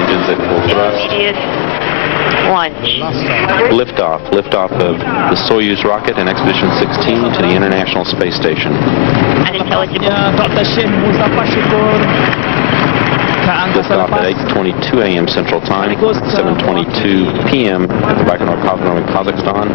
Engines at full thrust. Liftoff of the Soyuz rocket and Expedition 16 to the International Space Station. Dr. Syekh Muzaffar Syukur Liftoff at 8:22 a.m. Central Time, 7:22 p.m. at the Baikonur Cosmodrome in Kazakhstan.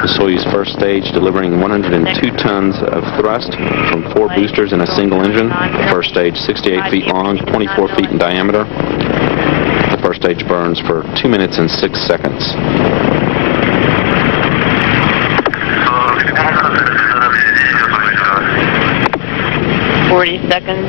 The Soyuz first stage delivering 102 tons of thrust from 4 boosters in a single engine. The first stage 68 feet long, 24 feet in diameter. The first stage burns for 2 minutes and 6 seconds. Seconds.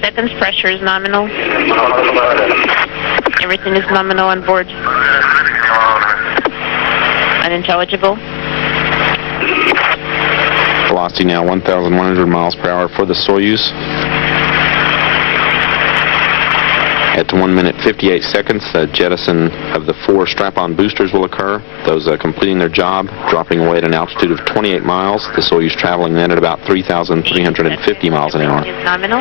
Seconds, pressure is nominal. Everything is nominal on board. Unintelligible. Velocity now 1,100 miles per hour for the Soyuz. At 1 minute 58 seconds, the jettison of the 4 strap-on boosters will occur. Those completing their job, dropping away at an altitude of 28 miles. The Soyuz traveling then at about 3,350 miles an hour. Nominal.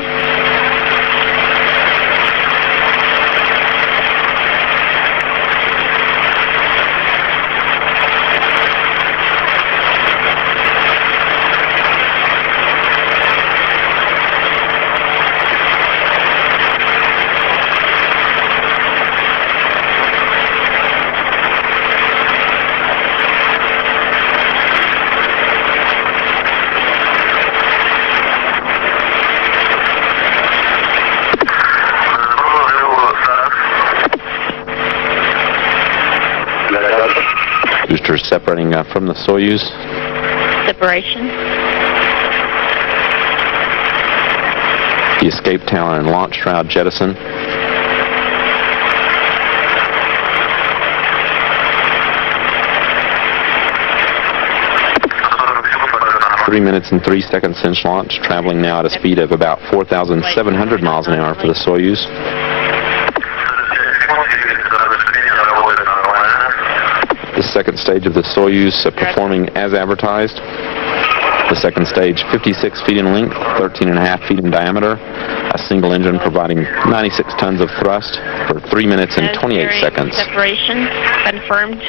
Boosters separating from the Soyuz. Separation. The escape tower and launch shroud jettison. Three minutes and 3 seconds since launch, traveling now at a speed of about 4,700 miles an hour for the Soyuz. The second stage of the Soyuz performing as advertised. The second stage 56 feet in length, 13.5 feet in diameter. A single engine providing 96 tons of thrust for 3 minutes and 28 seconds. Separation confirmed.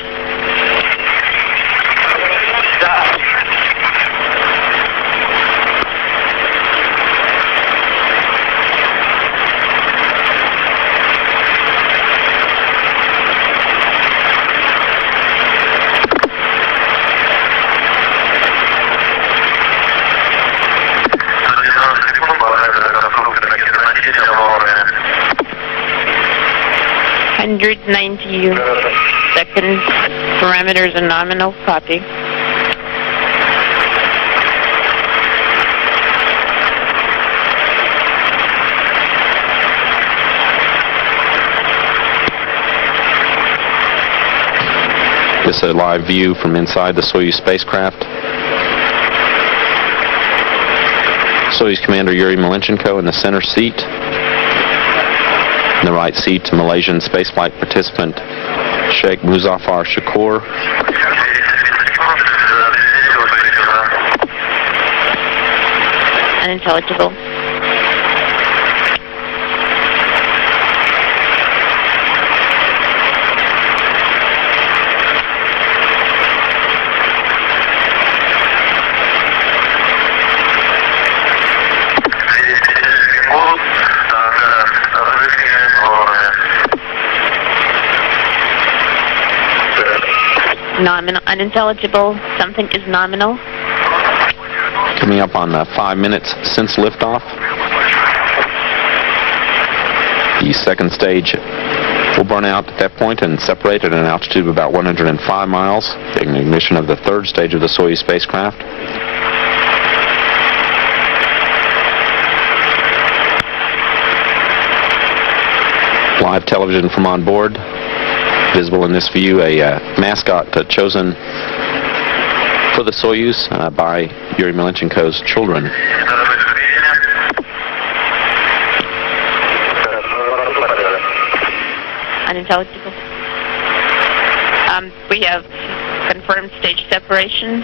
490 seconds. Parameters are nominal. Copy. This is a live view from inside the Soyuz spacecraft. Soyuz Commander Yuri Malenchenko in the center seat. In the right seat, Malaysian spaceflight participant Sheikh Muzaffar Shakur. Unintelligible. Nominal, unintelligible. Something is nominal. Coming up on 5 minutes since liftoff. The second stage will burn out at that point and separate at an altitude of about 105 miles. The ignition of the third stage of the Soyuz spacecraft. Live television from on board. Visible in this view, a mascot chosen for the Soyuz by Yuri Malenchenko's children. Unintelligible. We have confirmed stage separation.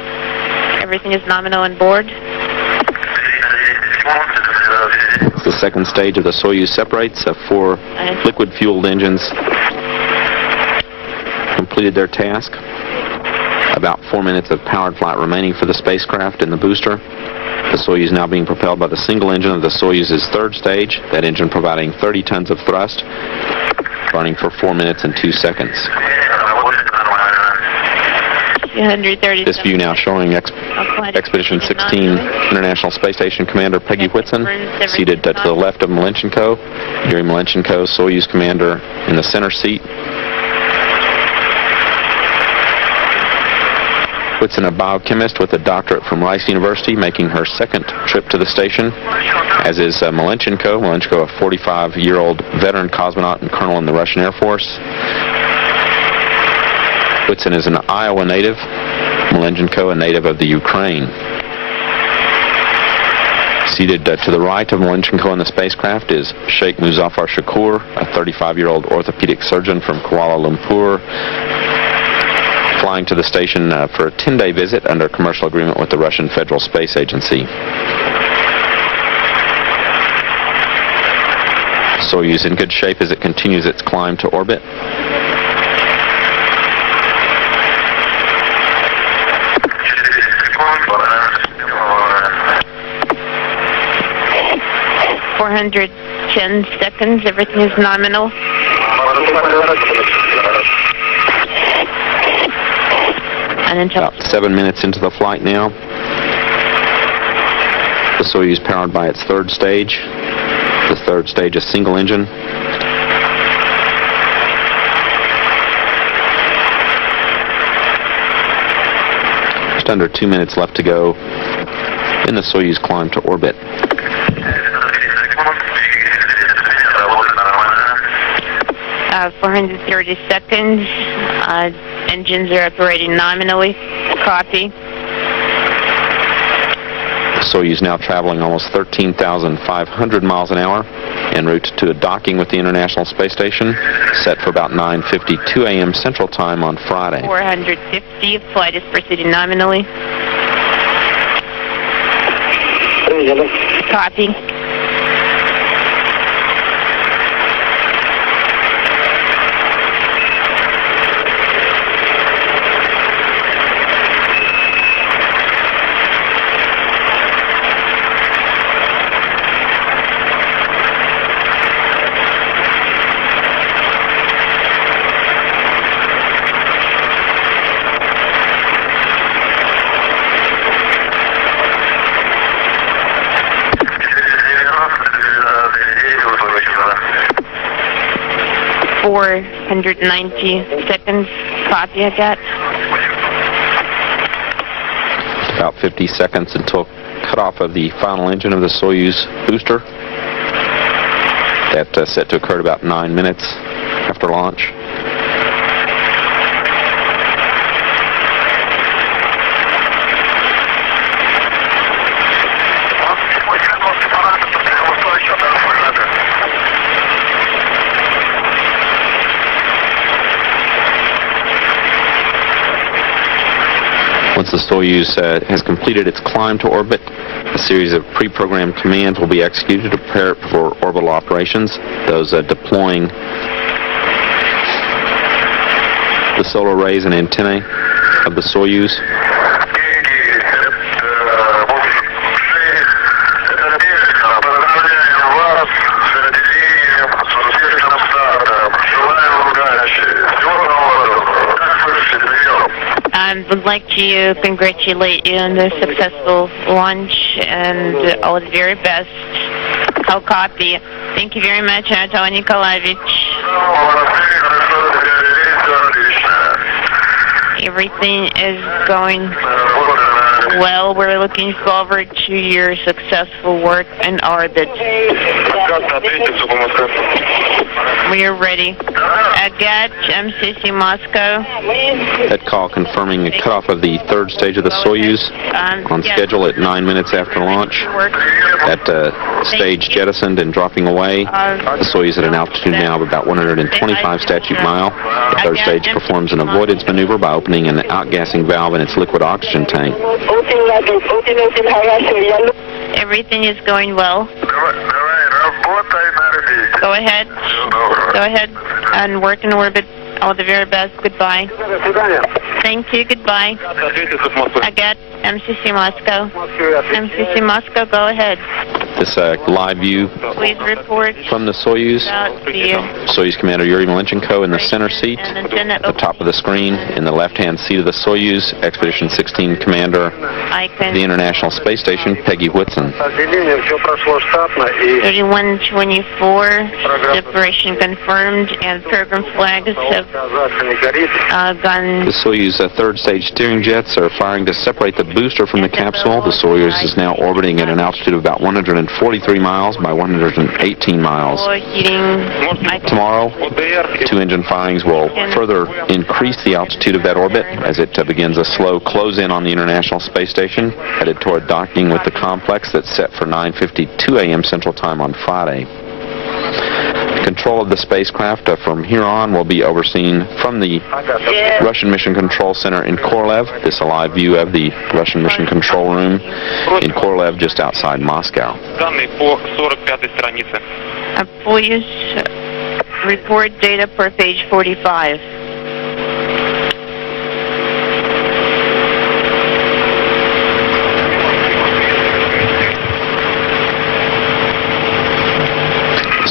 Everything is nominal on board. The second stage of the Soyuz separates. 4 liquid-fueled engines completed their task. About 4 minutes of powered flight remaining for the spacecraft in the booster. The Soyuz now being propelled by the single engine of the Soyuz's third stage, that engine providing 30 tons of thrust, running for 4 minutes and 2 seconds. 230. This view now showing Expedition 16 International Space Station Commander Peggy Whitson, seated to the left of Malenchenko. Yuri Malenchenko, Soyuz Commander, in the center seat. Whitson, a biochemist with a doctorate from Rice University, making her second trip to the station, as is Malenchenko. Malenchenko, a 45-year-old veteran cosmonaut and colonel in the Russian Air Force. Whitson is an Iowa native. Malenchenko, a native of the Ukraine. Seated to the right of Malenchenko in the spacecraft is Sheikh Muzaffar Shakur, a 35-year-old orthopedic surgeon from Kuala Lumpur, flying to the station for a 10-day visit under a commercial agreement with the Russian Federal Space Agency. Soyuz in good shape as it continues its climb to orbit. $410 seconds. Everything is nominal. About 7 minutes into the flight now. The Soyuz powered by its third stage. The third stage, a single engine. Just under 2 minutes left to go in the Soyuz climb to orbit. 430 seconds. Engines are operating nominally. Copy. The Soyuz now traveling almost 13,500 miles an hour en route to a docking with the International Space Station, set for about 9:52 a.m. Central Time on Friday. 450. Flight is proceeding nominally. Copy. 490 seconds. Copy, Agat. About 50 seconds until cutoff of the final engine of the Soyuz booster. That set to occur at about 9 minutes after launch. Once the Soyuz has completed its climb to orbit, a series of pre-programmed commands will be executed to prepare it for orbital operations. Those deploying the solar arrays and antennae of the Soyuz. I would like to congratulate you on the successful launch and all the very best. I'll copy. Thank you very much, Anatoly Nikolaevich. Everything is going well. We're looking forward to your successful work in orbit. We are ready. Agat, MCC Moscow. That call confirming the cutoff of the third stage of the Soyuz on schedule at 9 minutes after launch. That stage jettisoned and dropping away. The Soyuz at an altitude now of about 125 statute mile. The third stage performs an avoidance maneuver by opening an outgassing valve in its liquid oxygen tank. Everything is going well. Go ahead. Go ahead and work in orbit. All the very best. Goodbye. Thank you. Goodbye. Agat, MCC Moscow. MCC Moscow, go ahead. This live view Please report from the Soyuz. about the Soyuz Commander Yuri Malenchenko in the center seat. antenna At the top of the screen, in the left-hand seat of the Soyuz, Expedition 16 Commander, icon the International Space Station, Peggy Whitson. 3124, separation confirmed, and program flags have gone. The Soyuz third stage steering jets are firing to separate the booster from the capsule. The Soyuz is now orbiting at an altitude of about 143 miles by 118 miles. Tomorrow, two engine firings will further increase the altitude of that orbit as it begins a slow close-in on the International Space Station, headed toward docking with the complex that's set for 9:52 a.m. Central Time on Friday. Control of the spacecraft from here on will be overseen from the Russian Mission Control Center in Korolev. This is a live view of the Russian Mission Control Room in Korolev, just outside Moscow. Please report data per page 45.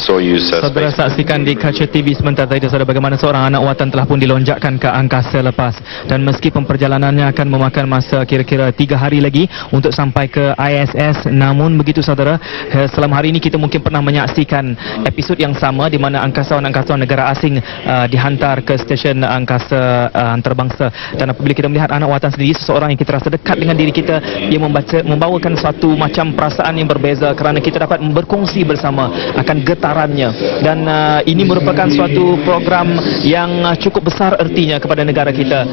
Soyuz Saudara saksikan di kaca TV sebentar tadi saudara bagaimana seorang anak watan telah pun dilonjakkan ke angkasa lepas, dan meskipun perjalanannya akan memakan masa kira-kira 3 hari lagi untuk sampai ke ISS, namun begitu saudara, selama hari ini kita mungkin pernah menyaksikan episod yang sama di mana angkasawan-angkasawan negara asing dihantar ke stesen angkasa antarabangsa, dan apabila kita melihat anak watan sendiri, seseorang yang kita rasa dekat dengan diri kita, dia membawakan suatu macam perasaan yang berbeza kerana kita dapat berkongsi bersama akan getarannya, dan ini merupakan suatu program yang cukup besar ertinya kepada negara kita,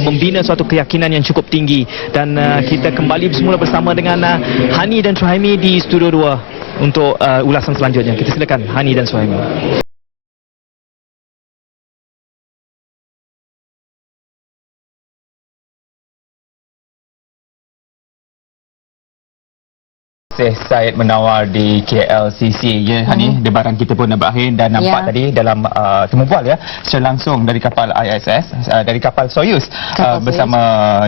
membina suatu keyakinan yang cukup tinggi, dan kita kembali semula bersama dengan Hani dan Suhaimi di Studio 2 untuk ulasan selanjutnya. Kita silakan Hani dan Suhaimi. Syed menawar di KLCC ya, Hani. Debaran kita pun dah berakhir dan nampak tadi dalam temubual ya, secara langsung dari kapal ISS, dari kapal Soyuz bersama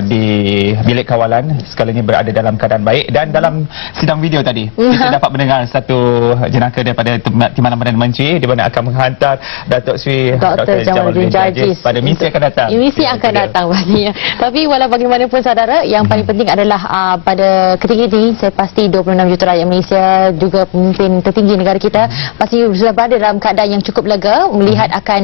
di bilik kawalan, segalanya berada dalam keadaan baik, dan dalam sidang video tadi kita dapat mendengar satu jenaka daripada Timbalan Perdana Menteri di mana akan menghantar Datuk Seri Dr. Jamaluddin Jarjis pada misi akan datang. Misi akan datang pastinya. Tapi walau bagaimanapun saudara, yang paling penting adalah pada ketika ini saya pasti 26 juta rakyat Malaysia, juga pemimpin tertinggi negara kita, pasti sudah berada dalam keadaan yang cukup lega melihat akan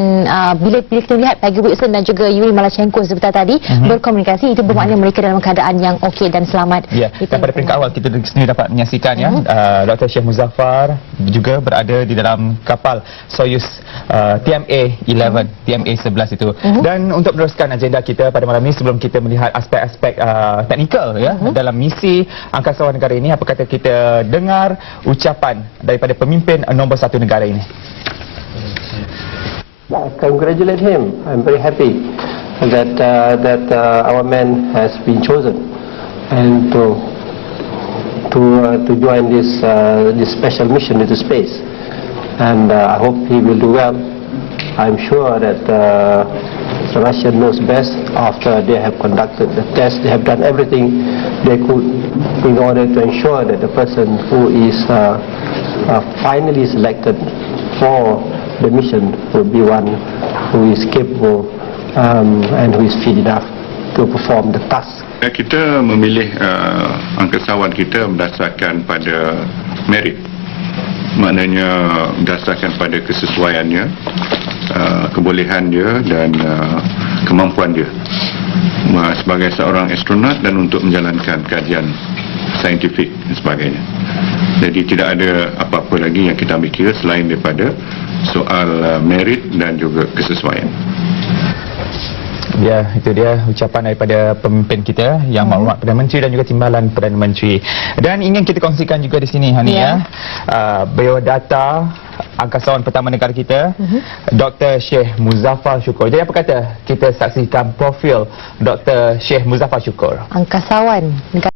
bila kita lihat Peggy Whitson dan juga Yuri Malachenko sebentar tadi berkomunikasi, itu bermakna mereka dalam keadaan yang okey dan selamat. Ya, dan pada peringkat awal kita sendiri dapat menyaksikan Dr. Sheikh Muzaffar juga berada di dalam kapal Soyuz TMA-11, TMA-11 itu. Dan untuk meneruskan agenda kita pada malam ini, sebelum kita melihat aspek-aspek teknikal dalam misi angkasawan negara ini, apa kata kita dengar ucapan daripada pemimpin nombor 1 negara ini. I congratulate him. I'm very happy that our man has been chosen and to join this special mission into space. And I hope he will do well. I'm sure that Russia knows best after they have conducted the test. They have done everything they could in order to ensure that the person who is finally selected for the mission will be one who is capable and who is fit enough to perform the task. Kita memilih angkasawan kita berdasarkan pada merit. Maknanya berdasarkan pada kesesuaiannya, kebolehan dia dan kemampuan dia sebagai seorang astronaut dan untuk menjalankan kajian saintifik dan sebagainya. Jadi tidak ada apa-apa lagi yang kita ambil kira selain daripada soal merit dan juga kesesuaian. Ya, itu dia ucapan daripada pemimpin kita yang maklumat Perdana Menteri dan juga timbalan Perdana Menteri. Dan ingin kita kongsikan juga di sini Hani biodata angkasawan pertama negara kita, Dr. Sheikh Muzaffar Shukor. Jadi apa kata kita saksikan profil Dr. Sheikh Muzaffar Shukor, angkasawan negara.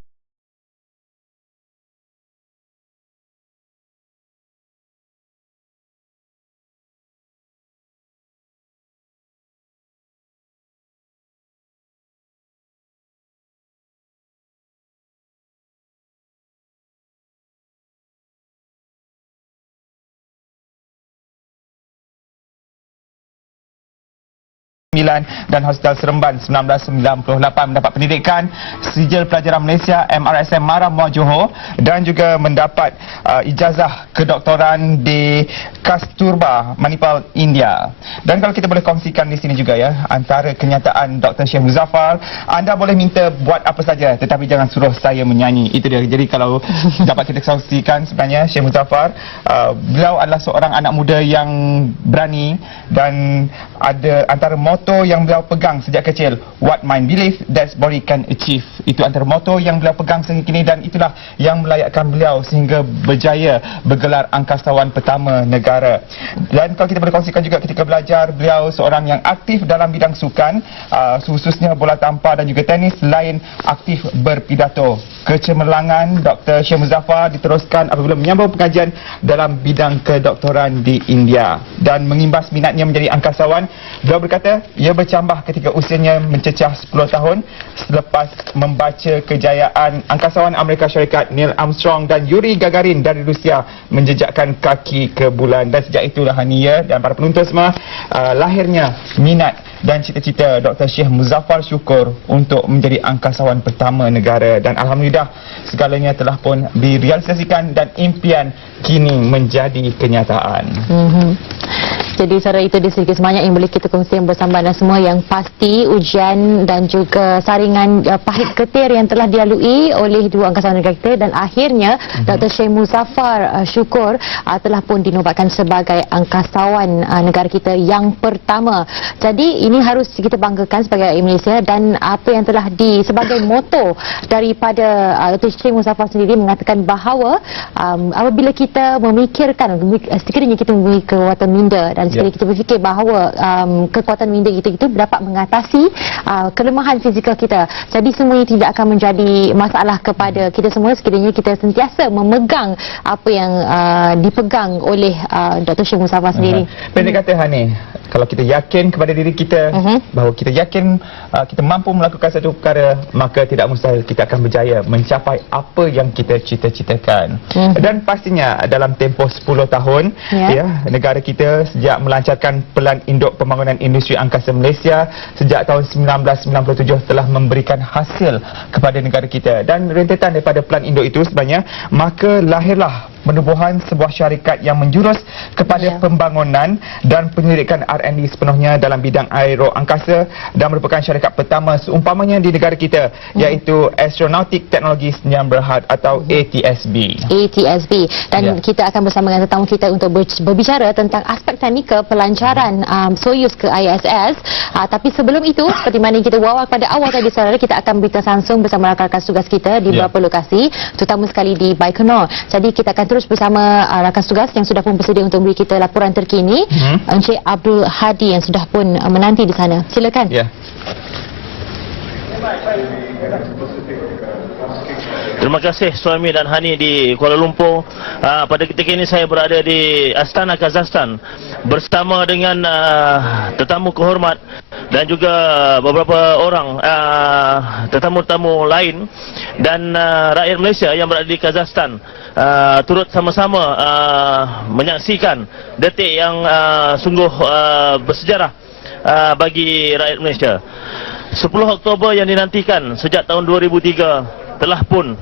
dan Hospital Seremban 1998 mendapat pendidikan Sijil Pelajaran Malaysia MRSM Mara Muar Johor dan juga mendapat ijazah kedoktoran di Kasturba Manipal, India. Dan kalau kita boleh kongsikan di sini juga antara kenyataan Dr. Sheikh Muzaffar, anda boleh minta buat apa saja tetapi jangan suruh saya menyanyi. Itu dia. Jadi kalau dapat kita kongsikan, sebenarnya Sheikh Muzaffar beliau adalah seorang anak muda yang berani dan ada antara moto yang beliau pegang sejak kecil, what mind believe that body can achieve. Itu antara moto yang beliau pegang sehingga kini dan itulah yang melayakkan beliau sehingga berjaya bergelar angkasawan pertama negara. Dan kalau kita boleh kongsikan juga ketika belajar, beliau seorang yang aktif dalam bidang sukan, khususnya bola tampar dan juga tenis, selain aktif berpidato. Kecemerlangan Dr. Sheikh Muzaffar diteruskan apabila menyambung pengajian dalam bidang kedoktoran di India dan mengimbas minatnya menjadi angkasawan. Beliau berkata ia bercambah ketika usianya mencecah 10 tahun selepas membaca kejayaan angkasawan Amerika Syarikat Neil Armstrong dan Yuri Gagarin dari Rusia menjejakkan kaki ke bulan. Dan sejak itulah Hania dan para penonton semua lahirnya minat dan cita-cita Dr. Sheikh Muzaffar Shukor untuk menjadi angkasawan pertama negara. Dan alhamdulillah segalanya telah pun direalisasikan dan impian kini menjadi kenyataan. Jadi saudara, itu dia sedikit sebanyak yang boleh kita kongsikan bersama dan semua yang pasti ujian dan juga saringan pahit ketir yang telah dilalui oleh dua angkasawan negara kita dan akhirnya Dr. Sheikh Muzaffar Shukor telah pun dinobatkan sebagai angkasawan negara kita yang pertama. Jadi ini harus kita banggakan sebagai rakyat Malaysia dan apa yang telah sebagai moto daripada Dr. Sheikh Muzaffar sendiri mengatakan bahawa apabila kita memikirkan sekiranya kita memiliki kekuatan minda dan sekiranya kita berfikir bahawa kekuatan minda kita itu dapat mengatasi kelemahan fizikal kita. Jadi semuanya tidak akan menjadi masalah kepada kita semua sekiranya kita sentiasa memegang apa yang dipegang oleh Dr. Sheikh Muzaffar sendiri. Pendek kata Hani, Kalau kita yakin kepada diri kita bahawa kita yakin kita mampu melakukan satu perkara, maka tidak mustahil kita akan berjaya mencapai apa yang kita cita-citakan. Dan pastinya dalam tempoh 10 tahun negara kita sejak melancarkan Pelan Induk Pembangunan Industri Angkasa Malaysia sejak tahun 1997 telah memberikan hasil kepada negara kita, dan rentetan daripada Pelan Induk itu sebenarnya maka lahirlah penubuhan sebuah syarikat yang menjurus kepada pembangunan dan penyelidikan R&D sepenuhnya dalam bidang aero angkasa, dan merupakan syarikat pertama seumpamanya di negara kita, iaitu Astronautic Technology Sdn Bhd atau ATSB. Dan kita akan bersama dengan tetamu kita untuk berbicara tentang aspek teknikal pelancaran Soyuz ke ISS. Tapi sebelum itu, seperti mana yang kita wawak pada awal tadi saudara, kita akan berita langsung bersama rakan tugas kita di beberapa lokasi, terutama sekali di Baikonur. Jadi kita akan terus bersama rakan tugas yang sudah pun bersedia untuk beri kita laporan terkini. Encik Abdul Hadi yang sudah pun menanti di sana. Silakan. Terima kasih Suami dan Hani di Kuala Lumpur. Pada ketika ini saya berada di Astana, Kazakhstan bersama dengan tetamu kehormat dan juga beberapa orang tetamu-tetamu lain dan rakyat Malaysia yang berada di Kazakhstan turut sama-sama menyaksikan detik yang sungguh bersejarah bagi rakyat Malaysia. 10 Oktober yang dinantikan sejak tahun 2003 telah pun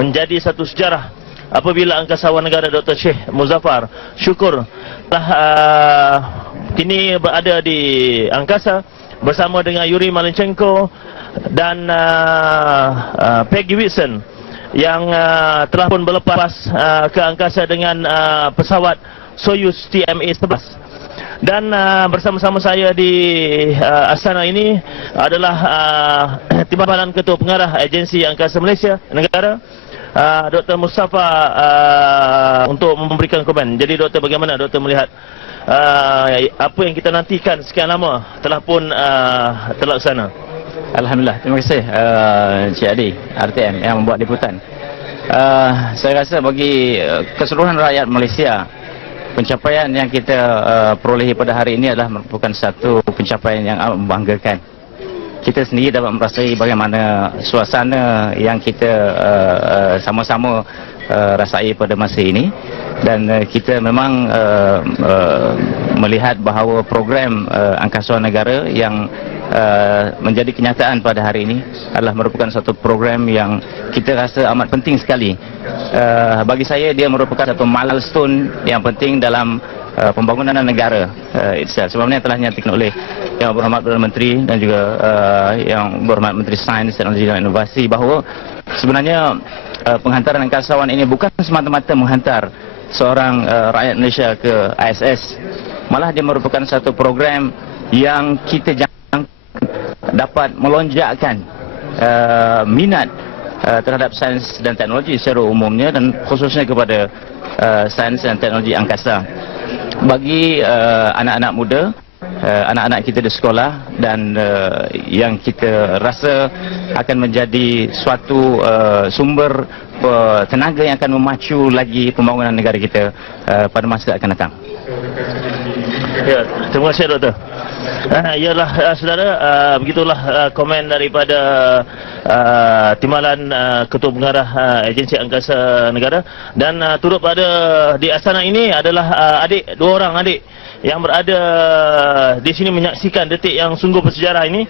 menjadi satu sejarah apabila angkasawan negara Dr. Sheikh Muzaffar Syukur telah kini berada di angkasa bersama dengan Yuri Malenchenko dan Peggy Whitson yang telah pun berlepas ke angkasa dengan pesawat Soyuz TMA-11. Dan bersama-sama saya di Astana ini adalah Timbalan Ketua Pengarah Agensi Angkasa Malaysia Negara, Dr. Mustafa, untuk memberikan komen. Jadi Doktor, bagaimana Doktor melihat apa yang kita nantikan sekian lama telah pun terlaksana? Alhamdulillah, terima kasih Encik Adi, RTM yang membuat liputan. Saya rasa bagi keseluruhan rakyat Malaysia, pencapaian yang kita perolehi pada hari ini adalah merupakan satu pencapaian yang amat membanggakan. Kita sendiri dapat merasai bagaimana suasana yang kita sama-sama rasai pada masa ini, dan kita memang melihat bahawa program angkasa negara yang menjadi kenyataan pada hari ini adalah merupakan satu program yang kita rasa amat penting sekali. Bagi saya dia merupakan satu milestone yang penting dalam pembangunan negara itself. Sebabnya telah dinyatakan oleh Yang Berhormat Perdana Menteri dan juga Yang Berhormat Menteri Sains, Teknologi dan Inovasi bahawa sebenarnya penghantaran angkasawan ini bukan semata-mata menghantar seorang rakyat Malaysia ke ISS, malah dia merupakan satu program yang kita dapat melonjakkan minat terhadap sains dan teknologi secara umumnya, dan khususnya kepada sains dan teknologi angkasa bagi anak-anak muda, anak-anak kita di sekolah, dan yang kita rasa akan menjadi suatu sumber tenaga yang akan memacu lagi pembangunan negara kita pada masa akan datang. Ya, terima kasih Doktor. Ialah saudara, begitulah komen daripada Timbalan Ketua Pengarah Agensi Angkasa Negara, dan turut pada di Astana ini adalah dua orang adik yang berada di sini menyaksikan detik yang sungguh bersejarah ini.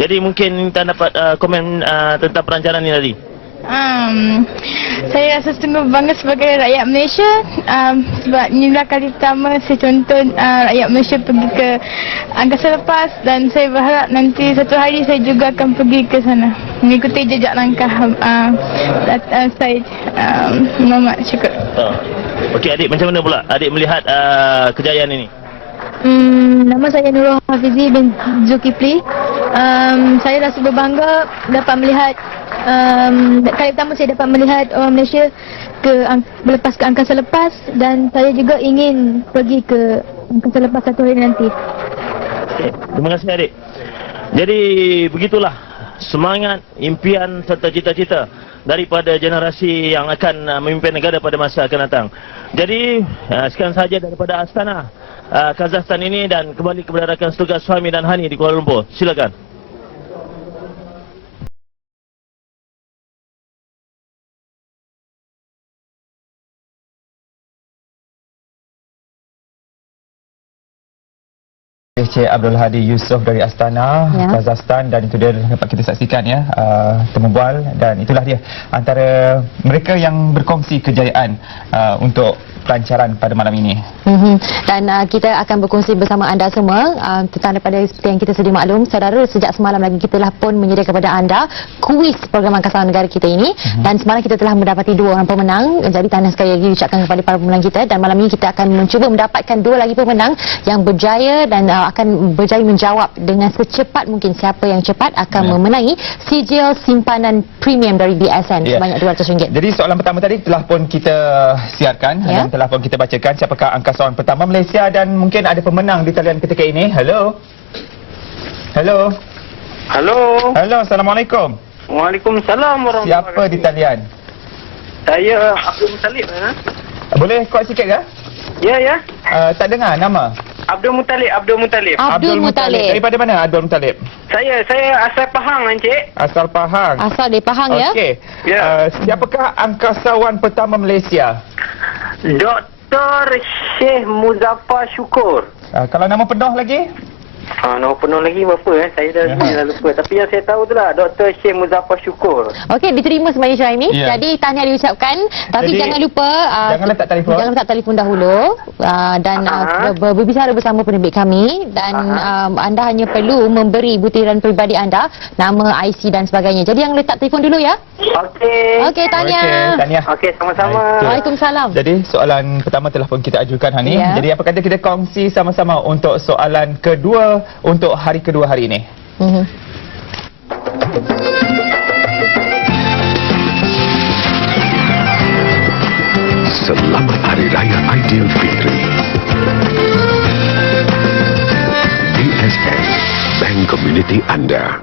Jadi mungkin kita dapat komen tentang perancangan ini tadi. Saya rasa sungguh bangga sebagai rakyat Malaysia, sebab inilah kali pertama saya tonton rakyat Malaysia pergi ke angkasa lepas, dan saya berharap nanti satu hari saya juga akan pergi ke sana mengikuti jejak langkah Syed Muhammad Syukur. Okey adik, macam mana pula adik melihat kejayaan ini? Nama saya Nurul Hafizi bin Zulkifli. Saya rasa berbangga dapat melihat kali pertama saya dapat melihat orang Malaysia berlepas ke angkasa lepas, dan saya juga ingin pergi ke angkasa lepas satu hari nanti. Okay. Terima kasih adik. Jadi begitulah semangat, impian serta cita-cita daripada generasi yang akan memimpin negara pada masa akan datang. Jadi sekian sahaja daripada Astana. Kazakhstan ini dan kembali kepada rakan setugas Suhaimi dan Hani di Kuala Lumpur. Silakan. Encik Abdul Hadi Yusof dari Astana, Kazakhstan, dan itu dia dapat kita saksikan ya, temu bual, dan itulah dia antara mereka yang berkongsi kejayaan untuk pelancaran pada malam ini. Dan kita akan berkongsi bersama anda semua tentang daripada seperti yang kita sedia maklum, saudara, sejak semalam lagi kita telah pun menyediakan kepada anda kuis program Angkasawan Negara kita ini, dan semalam kita telah mendapati 2 orang pemenang. Jadi tahniah sekali lagi ucapkan kepada para pemenang kita, dan malam ini kita akan mencuba mendapatkan 2 lagi pemenang yang berjaya dan akan berjaya menjawab dengan secepat mungkin siapa yang cepat akan memenangi sijil simpanan premium dari BSN sebanyak RM200. Jadi soalan pertama tadi telah pun kita siarkan dan telah pun kita bacakan siapakah angkasawan pertama Malaysia, dan mungkin ada pemenang di talian ketika ini. Hello. Hello. Halo. Hello, Assalamualaikum. Waalaikumsalam warahmatullahi Siapa di talian? Saya Abdul Muttalib. Boleh kuat sikit ke? Ya. Tak dengar nama. Abdul Muttalib. Abdul Muttalib. Daripada mana Abdul Muttalib? Saya asal Pahang, Encik. Asal Pahang. Asal dari Pahang ya? Okey. Siapakah angkasawan pertama Malaysia? Dr. Syekh Muzaffar Syukur. Kalau nama penuh lagi? Nama penuh lagi berapa saya dah lupa. Tapi yang saya tahu itulah Dr. Syekh Muzaffar Syukur. Okey, diterima sebenarnya Syahimi. Jadi tahniah diucapkan, tapi jadi, jangan lupa jangan letak telefon dahulu dan berbicara bersama penerbit kami, dan anda hanya perlu memberi butiran peribadi anda, nama, IC dan sebagainya. Jadi yang letak telefon dulu ya. Okey, tahniah. Okey, sama-sama. Waalaikumsalam. Jadi soalan pertama telah pun kita ajukan Hani. Jadi apa kata kita kongsi sama-sama untuk soalan kedua untuk hari kedua hari ini. Selamat Hari Raya Aidilfitri. BSN, Bank Komuniti Anda.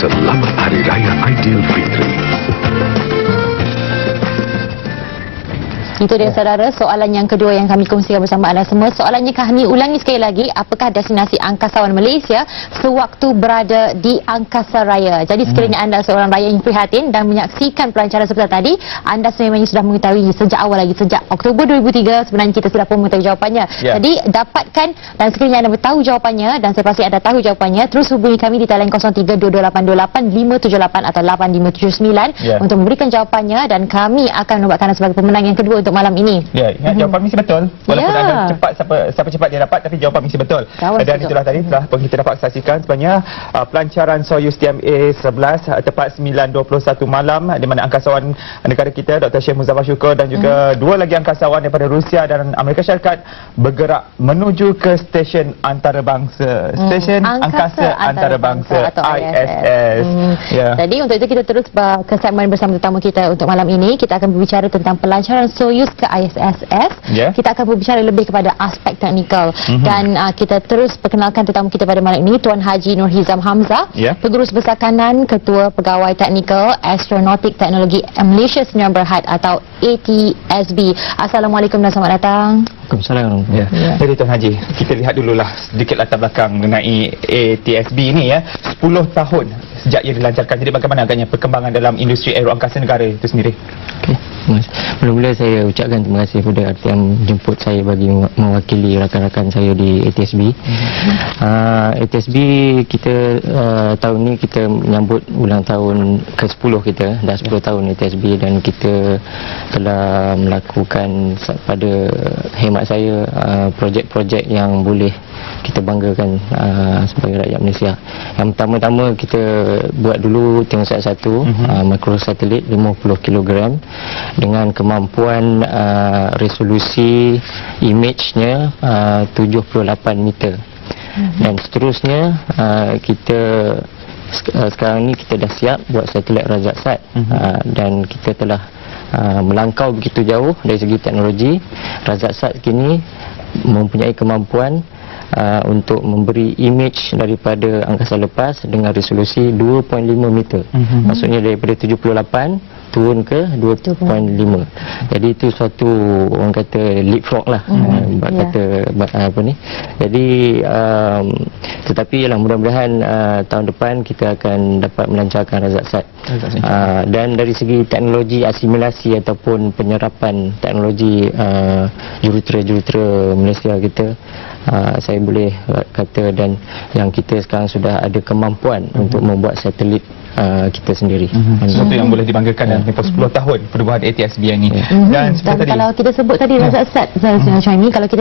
Selamat Hari Raya Aidilfitri. Itu dia saudara, soalan yang kedua yang kami kongsikan bersama anda semua. Soalannya kami ulangi sekali lagi, apakah destinasi angkasawan Malaysia sewaktu berada di angkasa raya? Jadi sekiranya anda seorang rakyat yang prihatin dan menyaksikan pelancaran seperti tadi, anda sebenarnya sudah mengetahui sejak awal lagi, sejak Oktober 2003 sebenarnya kita sudah pun mengetahui jawapannya. Jadi dapatkan, dan sekiranya anda tahu jawapannya, dan saya pasti anda tahu jawapannya, terus hubungi kami di talian 032288 atau 8579 untuk memberikan jawapannya, dan kami akan menambahkan anda sebagai pemenang yang kedua untuk malam ini. Jawapan mesti betul. Walaupun anda cepat, siapa cepat dia dapat, tapi jawapan mesti betul. Dan itulah tadi telah pun kita dapat saksikan sebenarnya pelancaran Soyuz TMA-11 tepat 9.21 malam, di mana angkasawan negara kita Dr. Syekh Muzaffar Syukur dan juga 2 lagi angkasawan daripada Rusia dan Amerika Syarikat bergerak menuju ke stesen antarabangsa, stesen angkasa antarabangsa atau ISS. Jadi untuk itu kita terus ke segmen bersama tetamu kita untuk malam ini. Kita akan berbicara tentang pelancaran Soyuz ke ISS. Kita akan berbicara lebih kepada aspek teknikal, dan kita terus perkenalkan tetamu kita pada malam ini, Tuan Haji Nur Hizam Hamzah, Pengurus Besar Kanan, Ketua Pegawai Teknikal Astronautik Teknologi Malaysia Sdn Bhd atau ATSB. Assalamualaikum dan selamat datang. Waalaikumsalam. Jadi Tuan Haji, kita lihat dululah sedikit latar belakang mengenai ATSB ini 10 tahun sejak ia dilancarkan. Jadi bagaimana agaknya perkembangan dalam industri aeroangkasa negara itu sendiri? Mula-mula saya ucapkan terima kasih kepada RTM jemput saya bagi mewakili rakan-rakan saya di ATSB. ATSB kita tahun ni kita menyambut ulang tahun ke-10 kita, dah 10 tahun ATSB, dan kita telah melakukan pada hemat saya projek-projek yang boleh kita banggakan sebagai rakyat Malaysia. Yang pertama-tama kita buat dulu Tengosat 1 mikrosatelit 50 kg dengan kemampuan resolusi image-nya 78 meter. Dan seterusnya kita sekarang ni kita dah siap buat satelit Rajat Sat, dan kita telah melangkau begitu jauh dari segi teknologi. Razak-Sat kini mempunyai kemampuan untuk memberi image daripada angkasa lepas dengan resolusi 2.5 meter. Maksudnya daripada 78 turun ke 2.5. Jadi itu suatu orang kata leapfrog lah. Kata apa ni. Jadi tetapi ialah mudah-mudahan tahun depan kita akan dapat melancarkan Razak-Sat. Dan dari segi teknologi asimilasi ataupun penyerapan teknologi jurutera-jurutera Malaysia kita, saya boleh kata dan yang kita sekarang sudah ada kemampuan untuk membuat satelit kita sendiri. Sesuatu yang boleh dibanggakan dalam tempoh 10 tahun perubahan ATSB ini. Dan Dan kalau kita sebut tadi Razak-Sat, Syahimi, kalau kita